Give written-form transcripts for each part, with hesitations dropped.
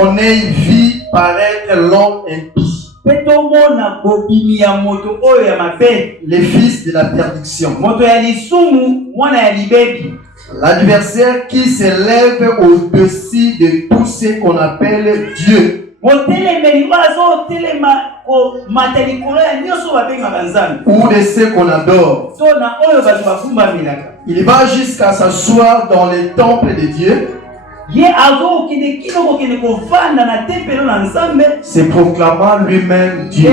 qu'on ait vu paraître l'homme impie, les fils de la perdition, l'adversaire qui s'élève au-dessus de tout ce qu'on appelle Dieu, ou de ce qu'on adore. Il va jusqu'à s'asseoir dans les temples de Dieu, se proclamant lui-même Dieu.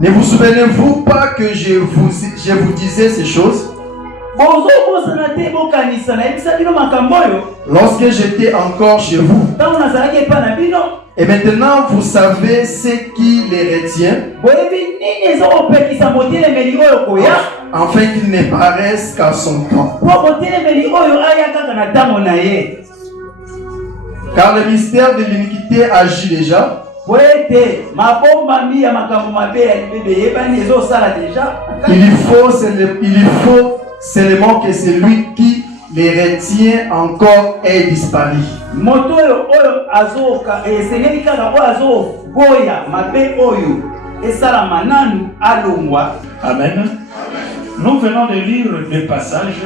Ne vous souvenez-vous pas que je vous disais ces choses lorsque j'étais encore chez vous? Et maintenant vous savez ce qui les retient, afin qu'ils ne paraissent qu'à son temps. Car le mystère de l'iniquité agit déjà. Il faut seulement que celui qui les retient encore ait disparu. Amen. Nous venons de lire deux passages.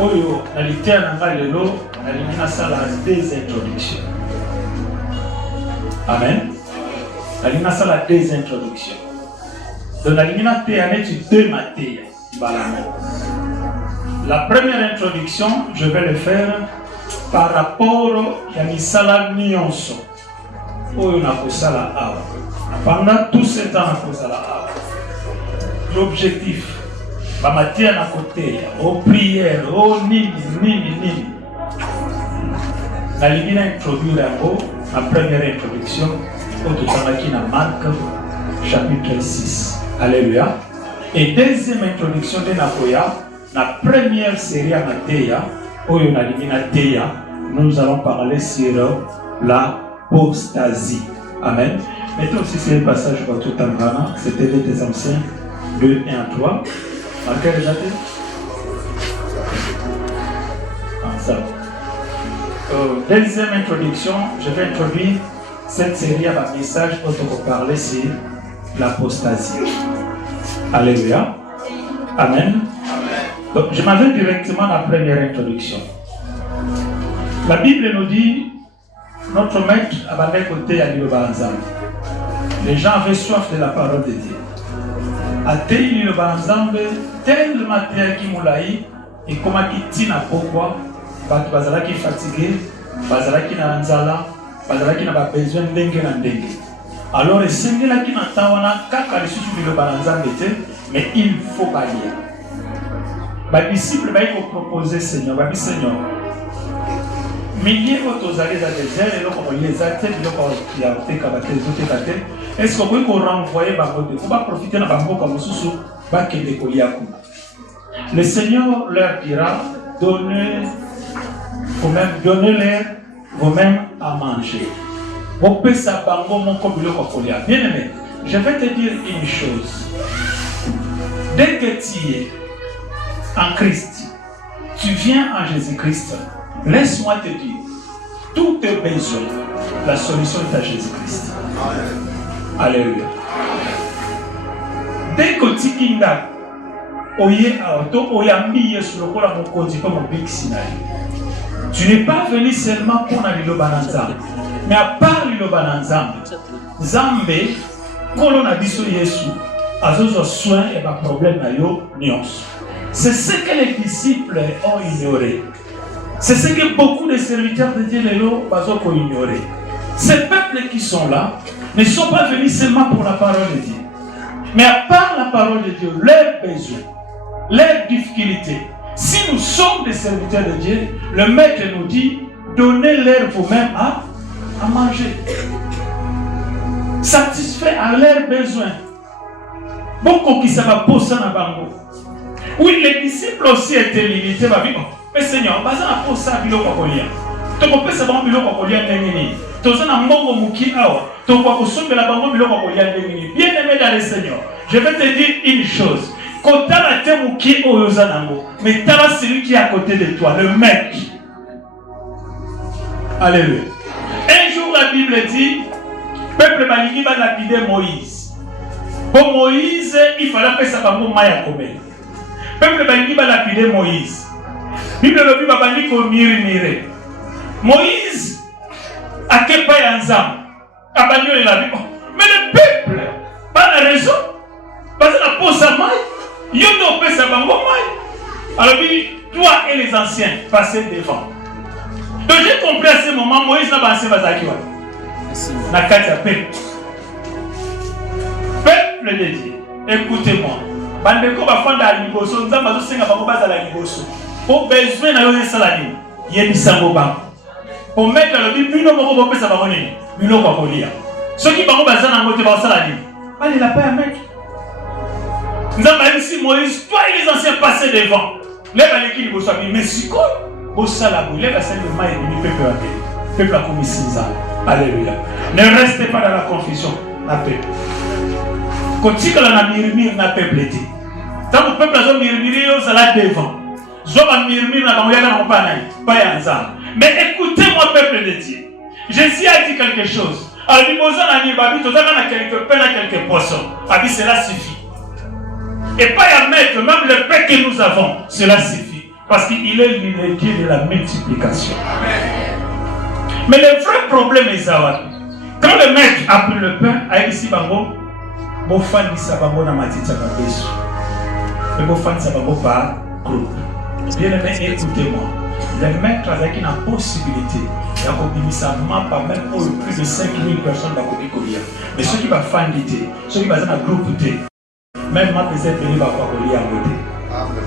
Oyo, na littéra na lelo, na limina sala des introductions. Amen. Na limina sala des introductions. Donc na limina te anetu deux matéria. La première introduction, je vais le faire par rapport à misala nyonso. Oyo na kosala awa. Pendant tout ce temps na kosala awa. L'objectif, la matière à côté, aux prières, aux nini. La ligne introduit la première introduction, au Totamaki na Marc, chapitre 6. Alléluia. Et deuxième introduction de Nakoya, la première série à Matéa, où on a ligne Théa, nous allons parler sur l'apostasie. Amen. Mettons aussi ce passage pour tout Tangana, c'était des anciens. 2 et 3. Marquez les dates. Deuxième introduction, je vais introduire cette série à un message pour vous parler sur l'apostasie. Alléluia. Amen. Donc, je m'en vais directement à la première introduction. La Bible nous dit, notre maître avait côté à l'Ilobanzam. Les gens avaient soif de la parole de Dieu. Atei le banzambe tellement qui moulai et comme qui tina pourquoi bat bazala qui fatigué bazala qui na nzala bazala qui na ba besoin ndenge na ndenge. Alors esengela qui na tawana kaka le susu le banzambe mais il faut pas lire. Ba disciple ba il proposer Seigneur ba Seigneur milliers d'autres allées dans le désert et là comme les actes de l'eau qui a été cabaté zoté. Est-ce qu'on peut renvoyer Bangote? On va profiter de Bango comme sous Bakende Koliaku. Le Seigneur leur dira donnez-leur vous-même à manger. On peut ça Bango mon comme le Kolia. Bien aimé, je vais te dire une chose. Dès que tu es en Christ, tu viens en Jésus-Christ. Laisse-moi te dire, tous tes besoins, la solution est à Jésus-Christ. Alléluia. Dès que tu kinda, tu n'es pas venu seulement pour aller au Bananzam, mais à part le Bananzam, Zambé, quand on a dit sur Jésus, à ce soin et pas problème na yo nios. C'est ce que les disciples ont ignoré. C'est ce que beaucoup de serviteurs de Dieu ont ignoré. Ces peuples qui sont là ne sont pas venus seulement pour la parole de Dieu. Mais à part la parole de Dieu, leurs besoins, leurs difficultés. Si nous sommes des serviteurs de Dieu, le Maître nous dit, donnez-leur vous-même à manger. Satisfait à leurs besoins. Beaucoup qui savent pas ça dans Bango. Oui, les disciples aussi étaient limités. Mais Seigneur, basé à pour ça, bilo kokolia. Tu peux savoir bilo kokolia n'engini. Tu as un mongo muki awa. Tu peux consommer la bango bilo kokolia n'engini. Bien aimé dans le Seigneur, je vais te dire une chose. Quand tu as la tête muki oyozanango, mais tu as celui qui est à côté de toi, le Maître. Alléluia. Un jour, la Bible dit, peuple Balingi va lapider Moïse. Pour Moïse, il fallait faire ça comme Maya Komel. Peuple Balingi va lapider Moïse. Bible le Bible va dire qu'on mire. Moïse, à quel point il y a un abandonné la vie. Mais le peuple, pas la raison. Parce que la pose à maille, il y a un peu ça va maille. Alors, toi et les anciens, passez devant. Donc j'ai compris à ce moment, Moïse n'a pas assez Bazakiwa. N'a qu'à t'appeler. Peuple de Dieu, écoutez-moi. Bandeko va faire la liboso, nous avons besoin de la liboso. Pour besoin de la salade, il y a des sangoba. Pour mettre le but, nous avons besoin de la monnaie. Nous avons besoin de la ceux qui ont besoin de la monnaie, il n'a pas à mettre. Nous avons ici Moïse, toi et les anciens passés devant. Lève à l'équipe, vous savez, mais si quoi? Au salabou, lève à celle de maille du peuple à paix. Peuple a commis 6 ans. Alléluia. Ne restez pas dans la confusion. La paix. Quand tu as la murmure, n'a pas plété. Tant que le peuple a murmuré, vous allez devant. Zoba murmure, n'a pas ensemble. Mais écoutez-moi, peuple de Dieu. Jésus a dit quelque chose. Alors, il besoin d'un babi, tout à quelques peines, à quelques poissons. A dit, cela suffit. Et pas à mettre, même le pain que nous avons, cela suffit. Parce qu'il est le Dieu de la multiplication. Amen. Mais le vrai problème est ça. Quand le mec a pris le pain, a ici bango, bon fan dit ça bango na matita babesu. Mais bon fan ça bango par groupe. Bien aimé, écoutez-moi. Le maître a une possibilité. Il y a pas même pour plus de 5000 personnes dans le Korea. Mais ceux qui vont fan d'ité, ceux qui vont dans le groupe même ma peut-être venir va pas relier à côté.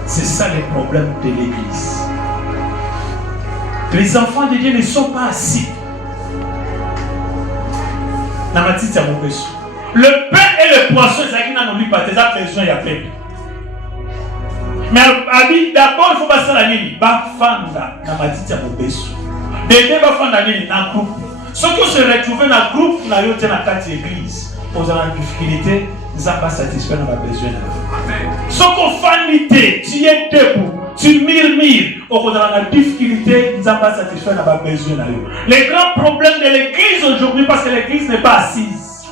C'est ça le problème de l'église. Les enfants de Dieu ne sont pas assis. Le pain et le poisson, c'est qui n'ont pas tes besoin, il y a plein. Mais d'abord, il faut passer la nuit. Bafanda, Namatita Mobesu. Dès Bafanda, dans le groupe. Ceux qui se retrouvent dans le groupe, nous avons dans la église. Nous avons une difficulté, nous n'avons pas satisfait nos besoins. Ceux qui fanité, tu es debout, tu murmures, nous avons une difficulté, nous n'avons pas satisfait nos besoins. Les grands problèmes de l'église aujourd'hui, parce que l'église n'est pas assise.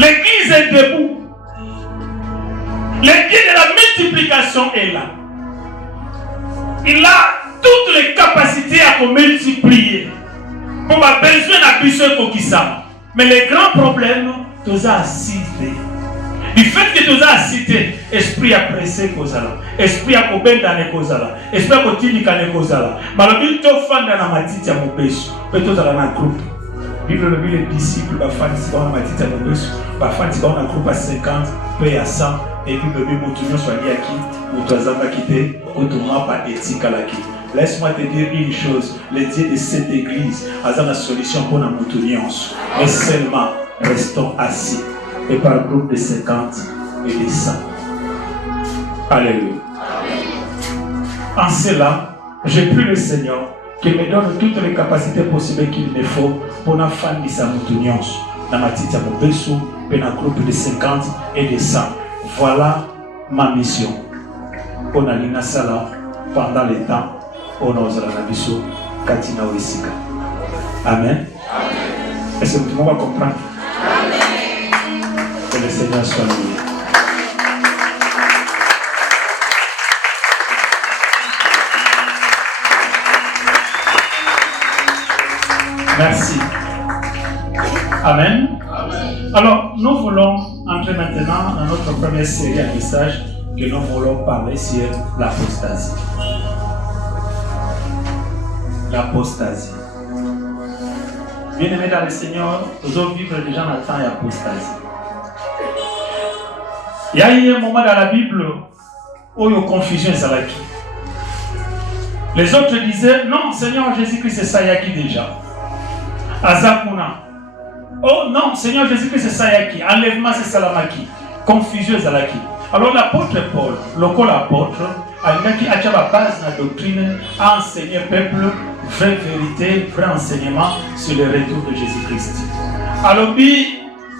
L'église est debout. Le Dieu de la multiplication est là. Il a toutes les capacités à multiplier. Pour ma besoin d'appuyer pour qui ça. Mais le grand problème, tu as cité. Du fait que tu as cité, esprit a pressé Kozala, esprit a coupé dans les Kozala, esprit a continué dans les Kozala. Malgré tout, fan dans la matite à mon péché, peut-être dans un groupe. Bible le les disciples, bah fan si dans la matite à mon péché, bah fan si dans un groupe à 50, peu à 100, et puis le bébé moutouillon soit lié à qui, ou toi ça va quitter, ou toi pas éthique à la qui. Laisse-moi te dire une chose, le Dieu de cette église a la solution pour la moutouillon. Mais seulement, restons assis. Et par groupe de 50 et de 100. Alléluia. En cela, je prie le Seigneur qu'il me donne toutes les capacités possibles qu'il me faut pour la fin de sa moutouillon. Dans ma petite Mobesu, et dans un groupe de 50 et de 100. Voilà ma mission. On a l'ina sala pendant le temps. On a osé la mission. Katina Oisika. Amen. Est-ce que tout le monde va comprendre? Que le Seigneur soit loué. Merci. Amen. Amen. Alors, nous voulons entrer maintenant dans notre première série de messages que nous voulons parler sur l'apostasie. L'apostasie. Bien-aimés dans le Seigneur, nous allons vivre déjà dans le temps d'apostasie. Il y a eu un moment dans la Bible où il y a confusion et salaki. Les autres disaient, non, Seigneur Jésus-Christ, c'est Sayaki déjà. Azakuna. Oh non, Seigneur Jésus-Christ, c'est Sayaki. Enlèvement, c'est Salamaki. Confusion et salaki. Alors l'apôtre Paul, le col apôtre, qui a la base de la doctrine, a enseigné au peuple vraie vérité, vrai enseignement sur le retour de Jésus-Christ. Alors,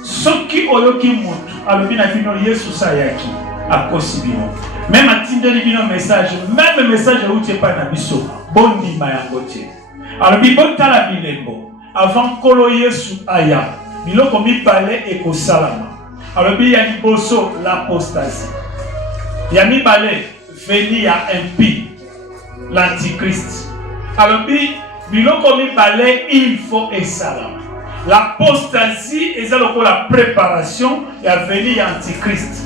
ceux qui ont eu qui montrent, alors bien Yesu Sayaki, à Kosibino. Même à Tinder, il y a un message. Même le message où tu n'es pas un abisso. Bon dit, Mayangote. Alors, il y a la bilembo. Avant Kolo Yesu Aya. Il y a comme il parlait et qu'au salama. Alors, il y a l'apostasie. Il y a mis balai, venir à impie, l'antichrist. Alors, il y a comme il parlait, il faut et salam. L'apostasie est la préparation et à venir à l'antichrist.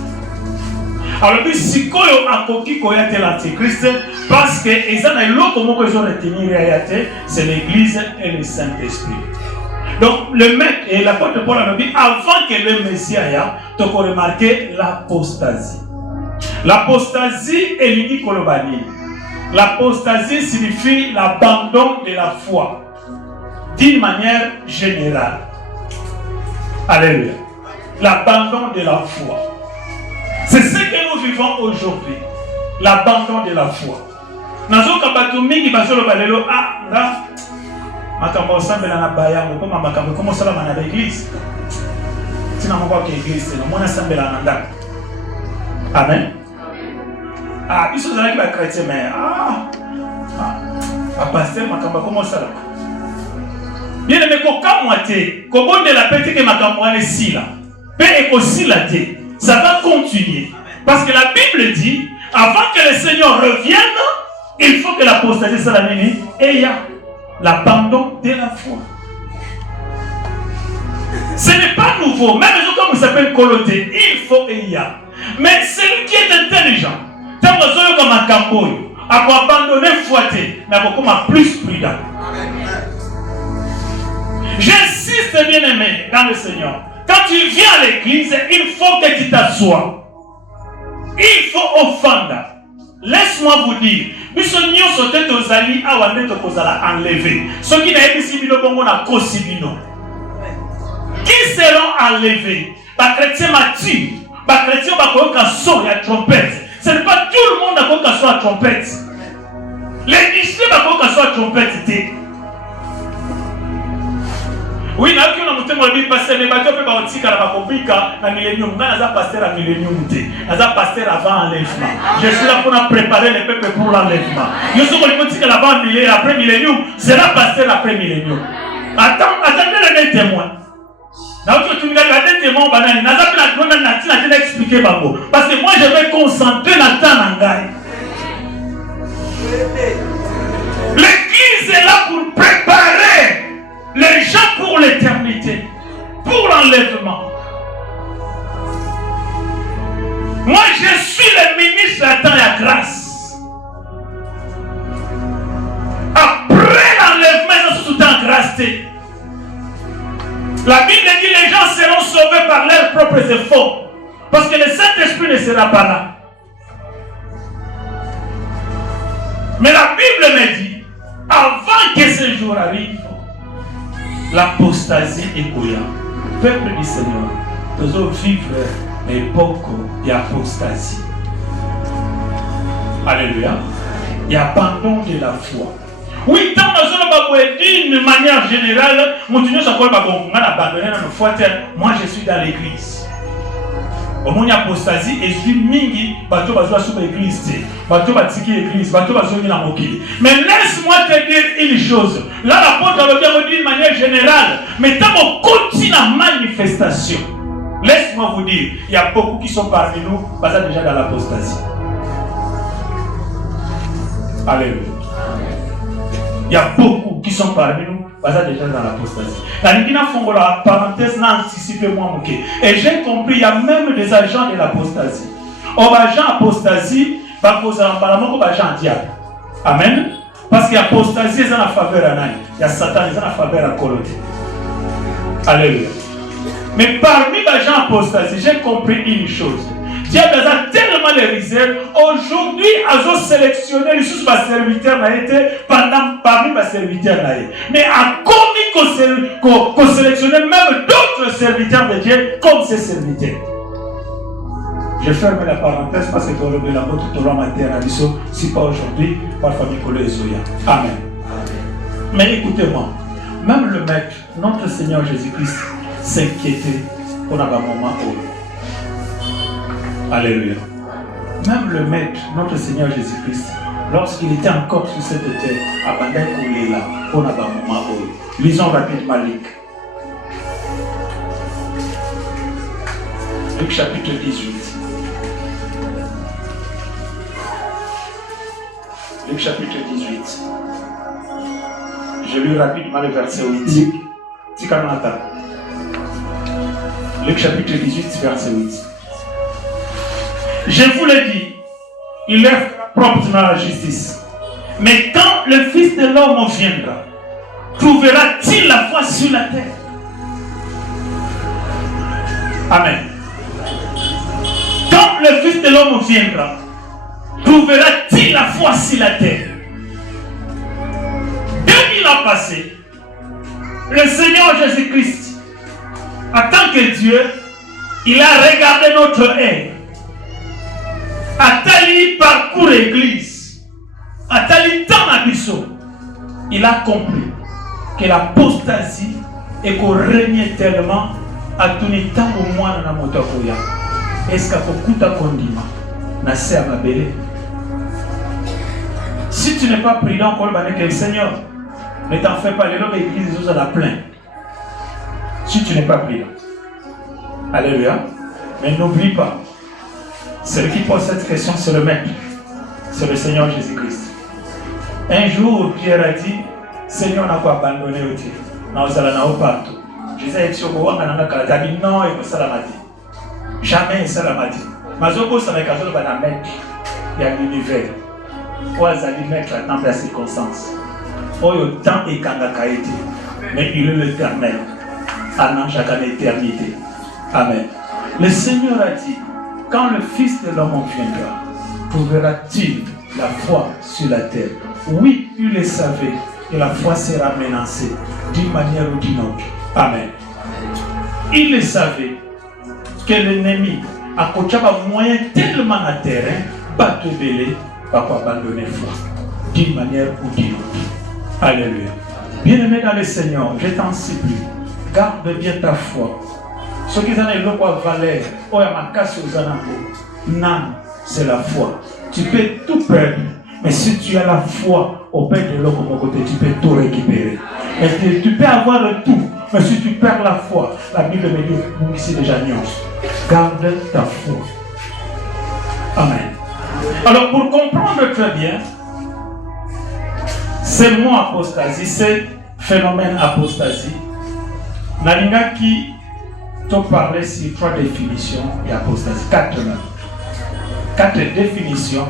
Alors, si Koyo a coquille l'antichrist, parce que c'est l'église et le Saint-Esprit. Donc, le maître et l'apôtre Paul a dit, avant que le Messie aille, tu as remarqué l'apostasie. L'apostasie est l'idée kolobani. L'apostasie signifie l'abandon de la foi, d'une manière générale. Alléluia. L'abandon de la foi. C'est ce que nous vivons aujourd'hui. L'abandon de la foi. Nazo kabatoumi qui passe le balelo ah makambo ensemble na bayango comme makambo comment ça va na l'église. Tina moko ke église no mona ensemble na ndako. Amen. Ah, ils sont là qui va chrétien mais pasteur makambo comment ça là. Bien aimé ko kamwate ko bonde la pete que makambo ane sila. Pe ekosila te. Ça va continuer. Parce que la Bible dit, avant que le Seigneur revienne, il faut que l'apostasie soit la même. Et il y a l'abandon de la foi. Ce n'est pas nouveau. Même comme vous s'appelle Coloté, il faut et il y a. Mais celui qui est intelligent, tant que vous comme un camboy, à abandonner foi, n'a pas comme plus prudent. J'insiste, bien aimé, dans le Seigneur. Quand tu viens à l'église, il faut que tu t'assoies. Il faut offendre. Laisse-moi vous dire, qui seront enlevés? Les chrétiens matures, les chrétiens qui ont la trompette. Ce n'est pas tout le monde qui a la trompette. Les lycées qui ont la trompette. Oui, na qui on a monté mon vie pasteur les bateaux peut pas aussi car va compliquer na millénium. Moi naza pasteur à millénium té. Naza pasteur avant enlèvement. Je suis là pour préparer les peuples pour l'enlèvement. Je suis là pour dire que avant millénium après millénium, sera pasteur après millénium. Attendez les témoins. Na tu me regardes les témoins banani. Naza na donner na tina expliquer bango parce que moi je vais concentrer la temps nangai. L'église est là pour préparer les gens pour l'éternité, pour l'enlèvement. Moi, je suis le ministre à temps et à grâce. Après l'enlèvement, ils sont tout en grâce. La Bible dit que les gens seront sauvés par leurs propres efforts. Parce que le Saint-Esprit ne sera pas là. Mais la Bible me dit, avant que ce jour arrive, l'apostasie est bouillante. Peuple du Seigneur, nous allons vivre l'époque d'apostasie. Alléluia. Il y a abandon de la foi. Oui, tant que nous allons dire d'une manière générale, nous allons abandonner notre foi. Moi, je suis dans l'église. Au moins, l'apostasie est une mingi, bateau va jouer sur l'église, bateau va tirer l'église, bateau va jouer la moquille. Mais laisse-moi te dire une chose. Là, l'apôtre va dire d'une manière générale, mais tant qu'on continue la manifestation, laisse-moi vous dire, il y a beaucoup qui sont parmi nous, basés déjà dans l'apostasie. Alléluia. Il y a beaucoup qui sont parmi nous, basés déjà dans l'apostasie. La Nigina Fongola, parenthèse, n'a anticipé moi, ok. Et j'ai compris, il y a même des agents de l'apostasie. Or, agent apostasie, va causer un parlement comme agent diable. Amen. Parce qu'il y a apostasie, ils ont la faveur à Nani. Il y a Satan, ils ont la faveur à Coloté. Alléluia. Mais parmi les gens apostasie, j'ai compris une chose. Diable a tellement les réserves. Aujourd'hui, ils ont sélectionné les sous ma serviteur parmi mes serviteurs. Mais à combien qu'on sélectionne même d'autres serviteurs de Dieu comme ses serviteurs. Je ferme la parenthèse parce que le la mot tout au long si pas aujourd'hui, par famille Kolo et Zoya. Amen. Mais écoutez-moi, même le maître, notre Seigneur Jésus-Christ, s'inquiétait pour un moment où. Alléluia. Même le Maître, notre Seigneur Jésus-Christ, lorsqu'il était encore sur cette terre, abandonné pour les là, on a un moment. Lisons rapidement Luc. Luc chapitre 18. Luc chapitre 18. Je lis rapidement le verset 8. Luc chapitre 18, verset 8. Je vous le dis, il est propre dans la justice. Mais quand le Fils de l'homme viendra, trouvera-t-il la foi sur la terre? Amen. Quand le Fils de l'homme viendra, trouvera-t-il la foi sur la terre? 2000 ans passés, le Seigneur Jésus-Christ, en tant que Dieu, il a regardé notre ère. Atali parcourt l'église. Atali dans l'abisseau. Il a compris que l'apostasie est qu'on règne tellement à tout le temps au moins dans la motokoya. Est-ce qu'il faut que tu condima na se à ma belle? Si tu n'es pas prudent, le Seigneur ne t'en fais pas, les hommes églises nous la plein. Si tu n'es pas prudent. Alléluia. Mais n'oublie pas, celui qui pose cette question, c'est le Maître. C'est le Seigneur Jésus-Christ. Un jour, Pierre a dit, Seigneur, on n'a pas abandonné au Dieu. Non, ça n'a pas partout. Jésus a dit, non, il ça l'a dit. Jamais ça l'a dit. Mais au bout, ça n'a pas de Maître. Il y a l'univers. Quoi, ça dit Maître la temps de la circonstance. Oh, il y a temps et quand il a été. Mais il est l'éternel. En chaque éternité. Amen. Le Seigneur a dit, quand le Fils de l'homme viendra, trouvera-t-il la foi sur la terre? Oui, il le savait que la foi sera menacée d'une manière ou d'une autre. Amen. Il le savait que l'ennemi a coaché un moyen tellement à terrain, pas te belé, pas abandonner la foi d'une manière ou d'une autre. Alléluia. Bien-aimé dans le Seigneur, je t'en supplie, garde bien ta foi. Ce qui est le quoi valeur, non, c'est la foi. Tu peux tout perdre, mais si tu as la foi au Père de l'autre côté, tu peux tout récupérer. Et tu peux avoir tout, mais si tu perds la foi, la Bible me dit, nous ici déjà nuance. Garde ta foi. Amen. Alors pour comprendre très bien, c'est moi apostasie, c'est phénomène apostasie. Nalinga qui t'ont parlé sur 3 définitions d'apostasie, 4 même. 4 définitions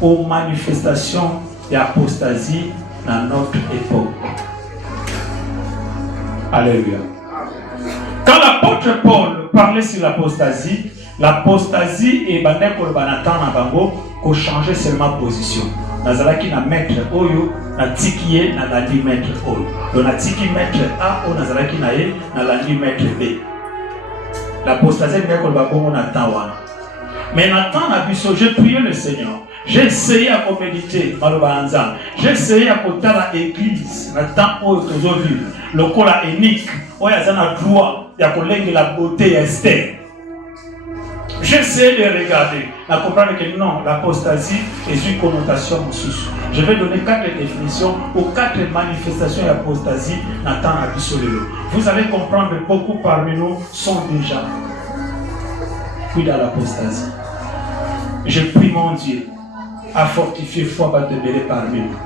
aux manifestations d'apostasie dans notre époque. Alléluia. Quand l'apôtre Paul parlait sur l'apostasie est bandé pour le banatan na bango pour changer seulement position. Nazalaki na maître oyo na tikiye na landi maître oyo. Donc na tiki maître A o nazalaki na ye na landi maître B. L'apostasie est pour le bango na tawana. Mais Nathan a vu ça, j'ai prié le Seigneur. J'ai essayé à méditer, j'ai essayé à côté l'église, Nathan aujourd'hui, le col a unique, où il y a un droit, il y a la beauté Esther. J'ai essayé de regarder, à comprendre que non, l'apostasie est une connotation sous. Je vais donner 4 définitions aux 4 manifestations d'apostasie, Nathan a vu sur le lot. Vous allez comprendre que beaucoup parmi nous sont déjà pris dans l'apostasie. Je prie mon Dieu à fortifier foi batebele parmi nous.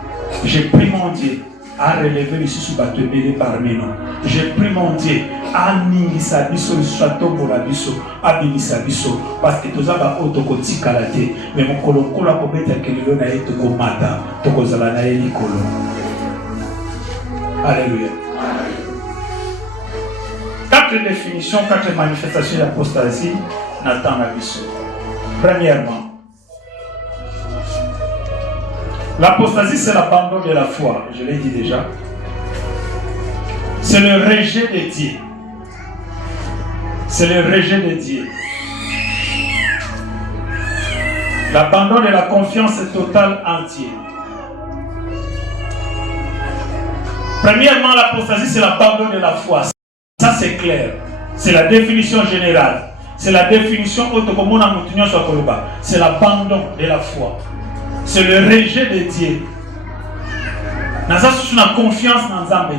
Je prie mon Dieu à relever le sous batebele parmi nous. Je prie mon Dieu à ningisa biso le château pour la biso, à binisa biso, parce que tous aba otokoti kalate, mais mon kolonko la kobeta kelelo na eto komata, tokozala na eli kolo. Alléluia. 4 définitions, 4 manifestations d'apostasie, Nathan la biso. Premièrement, l'apostasie, c'est l'abandon de la foi. Je l'ai dit déjà. C'est le rejet de Dieu. C'est le rejet de Dieu. L'abandon de la confiance totale en Dieu. Premièrement, l'apostasie, c'est l'abandon de la foi. Ça, c'est clair. C'est la définition générale. C'est la définition c'est l'abandon de la foi. C'est le rejet de Dieu. Naza na confiance dans Nzambe.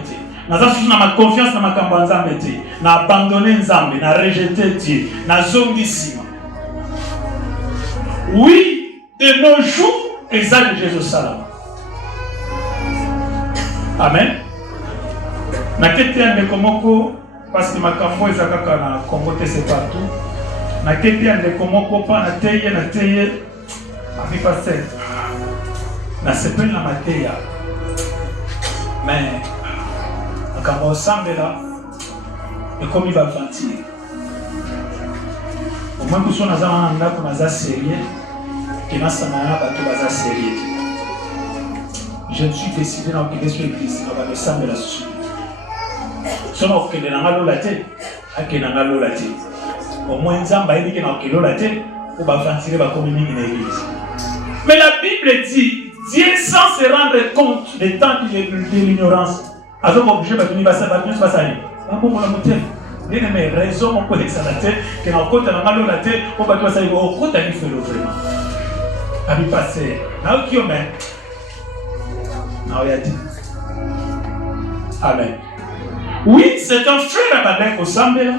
Naza na confiance dans makambo Nzambe. Na abandonner Nzambe, na rejeter Dieu, na zongisima. Oui, de nos jours, exact Jésus Salam. Amen. Na kete ande komoko parce que makambo ezakaka na kombote c'est partout. Na kete ande komoko pa na teye ami pasteur. Na sepel na mateya. Mais makambo semble là et comme il va mentir. Au moins que son azana ndako naza sérieux que na sanaya bato baza sérieux. Je me suis décidé dans l'église, on va me sembler la suite. Son offre de la lolate, à qui n'a pas lolate. Au moins, Zamba dit qu'il n'a pas lolate, ou va fantirer va communiquer dans l'église. Mais la Bible dit, Dieu sans se rendre compte des temps de l'ignorance, avec obligé de venir passer par Dieu, c'est pas ça. Pas bon pour la montée. Il y a des raisons pour que ça late, que dans le côté n'a pas lolate, ou pas que ça y va au côté du feu vraiment. Ami passé, n'a aucun même. Amen. Oui, c'est un frère à Babek au Sambela.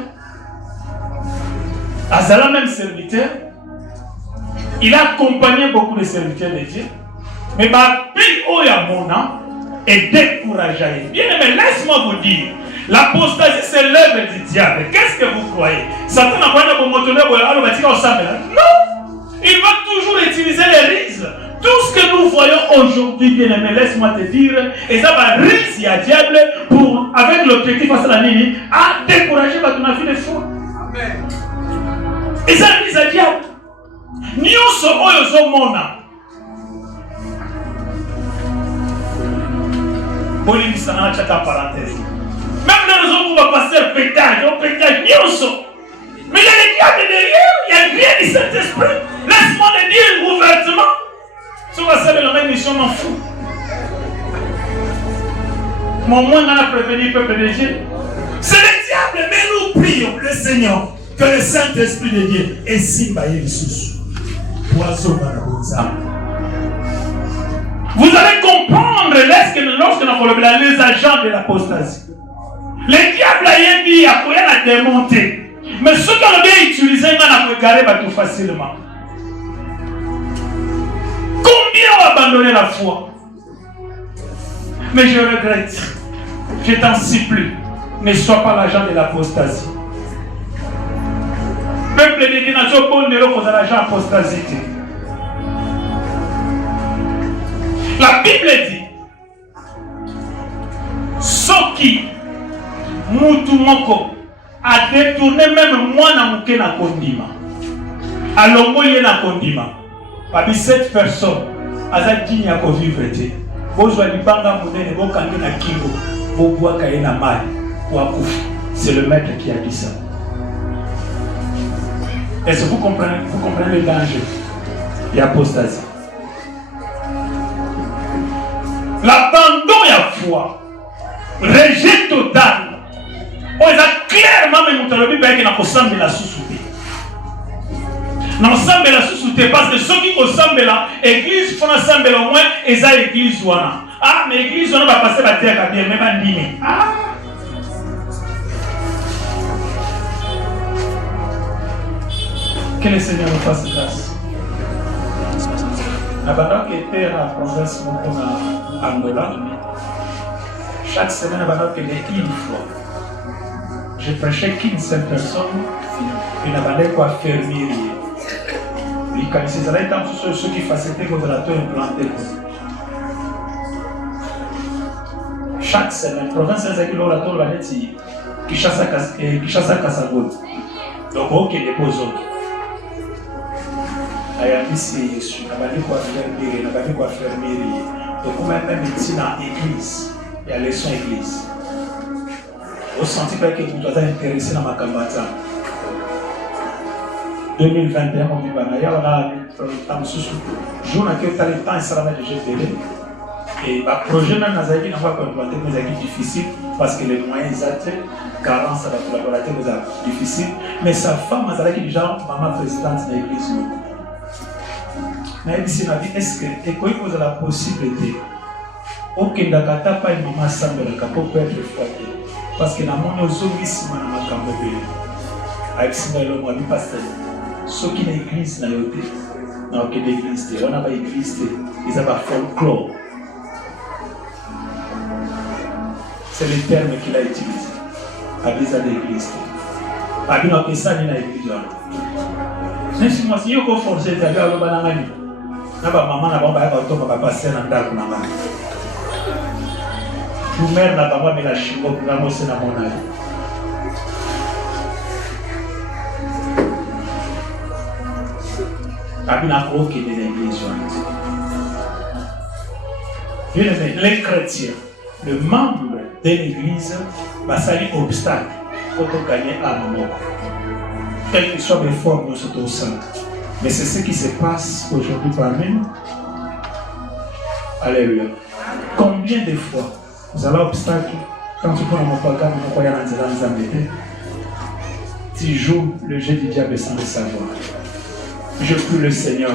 Azala même serviteur. Il a accompagné beaucoup de serviteurs de Dieu. Mais Babi Oyamona est découragé. Bien aimé, laisse-moi vous dire, l'apostasie c'est l'œuvre du diable. Qu'est-ce que vous croyez? Satan n'a pas de motonner au Sambela. Non! Il va toujours utiliser les rises. Tout ce que nous voyons aujourd'hui, bien aimé, laisse-moi te dire, et ça va risquer à diable pour, avec l'objectif à la ligne, à décourager ton vie de foi. Amen. Et ça risque à diable. Nous sommes au monde. Bolivie, ça n'a pas de parenthèse. Même dans les hommes, on va passer au pétage, nous sommes. Mais il y a les diables derrière, il y a le bien du Saint-Esprit. Laisse-moi le dire ouvertement. Si on va savoir la même mission, m'en fout. Mon moins on a prévenu le peuple de Dieu. C'est le diable, mais nous prions le Seigneur que le Saint-Esprit de Dieu est simbaye sous. Vous allez comprendre lorsque nous parlons les agents de l'apostasie. Le diable a dit à quoi il a démonté. Mais ceux qui ont bien utilisé, ils ont garé tout facilement. Combien ont abandonné la foi? Mais je regrette. Je t'en supplie. Ne sois pas l'agent de l'apostasie. Peuple de Dieu, n'a pas bon pour l'agent apostasie. La Bible dit ce qui Moutoumoko a détourné même moi na mouké na kondima. Alors moi y na kondima. Parmi 7 personnes, aza digne à vivre. Bozwa libanga monene bokangi na kingo, boboa kaye na mai, wakufu. C'est le maître qui a dit ça. Est-ce que vous comprenez le danger? Il y a apostasie. L'abandon et la foi, rejet total. On a clairement même dans la Bible qu'il n'a pas semblé la sous-souté. N'a semblé la sous-souté parce que ceux qui ressemblent là, l'église font ensemble au moins, et ça l'église wana. Ah, mais l'église wana va passer la terre à bien, même à dîner. Ah. Que le Seigneur nous fasse grâce. Pendant que était à la province de Angola, chaque semaine, pendant que les une fois, je prêchais qu'une seule personne, et n'avait quoi faire mieux. Et quand ils allaient dans ceux qui facilitaient le modérateur implanté. Chaque semaine, la province de l'orateur va être qui chasse à Kassagoud. Donc, ok, dépose. Ici, on n'a pas quoi faire, on n'a pas quoi faire. Donc, on met même ici dans l'église, il y a les sons église. Vous sentez que vous êtes intéressé dans ma campagne. 2021, on dit, on a un jour dans lequel le temps sera déjà télé. Et le projet même n'a pas été difficile parce que les moyens étaient carence à la collaboration difficile. Mais sa femme a été déjà maman présidente de l'église. Mais ici, on a dit, est-ce que vous avez la possibilité aucun dakata pas une maman semble la capo perdre fouetté parce que dans mon ozomis ma cambo belé avec sinalo moi bi pasteur ceux qui l'église na yoté na que l'église on a pas église ils ont pas folklore c'est le terme qu'il a utilisé à des l'église à bien que ça na église même si moi si yo ko forcer ta bien lo banangani na ba maman na ba ba to ba passer na ndako na ngani mère n'a pas mis la chimie pour la moisson à mon avis. Abina Oke de l'église. Les chrétiens, le membre de l'église, va salir obstacle pour gagner à mon quelles que soient les formes de ce sein. Mais c'est ce qui se passe aujourd'hui parmi nous. Alléluia. Combien de fois vous avez obstacle quand tu prends mon programme, vous croyez dans les embêtés. Tu joues le jeu du diable sans le savoir. Je prie le Seigneur.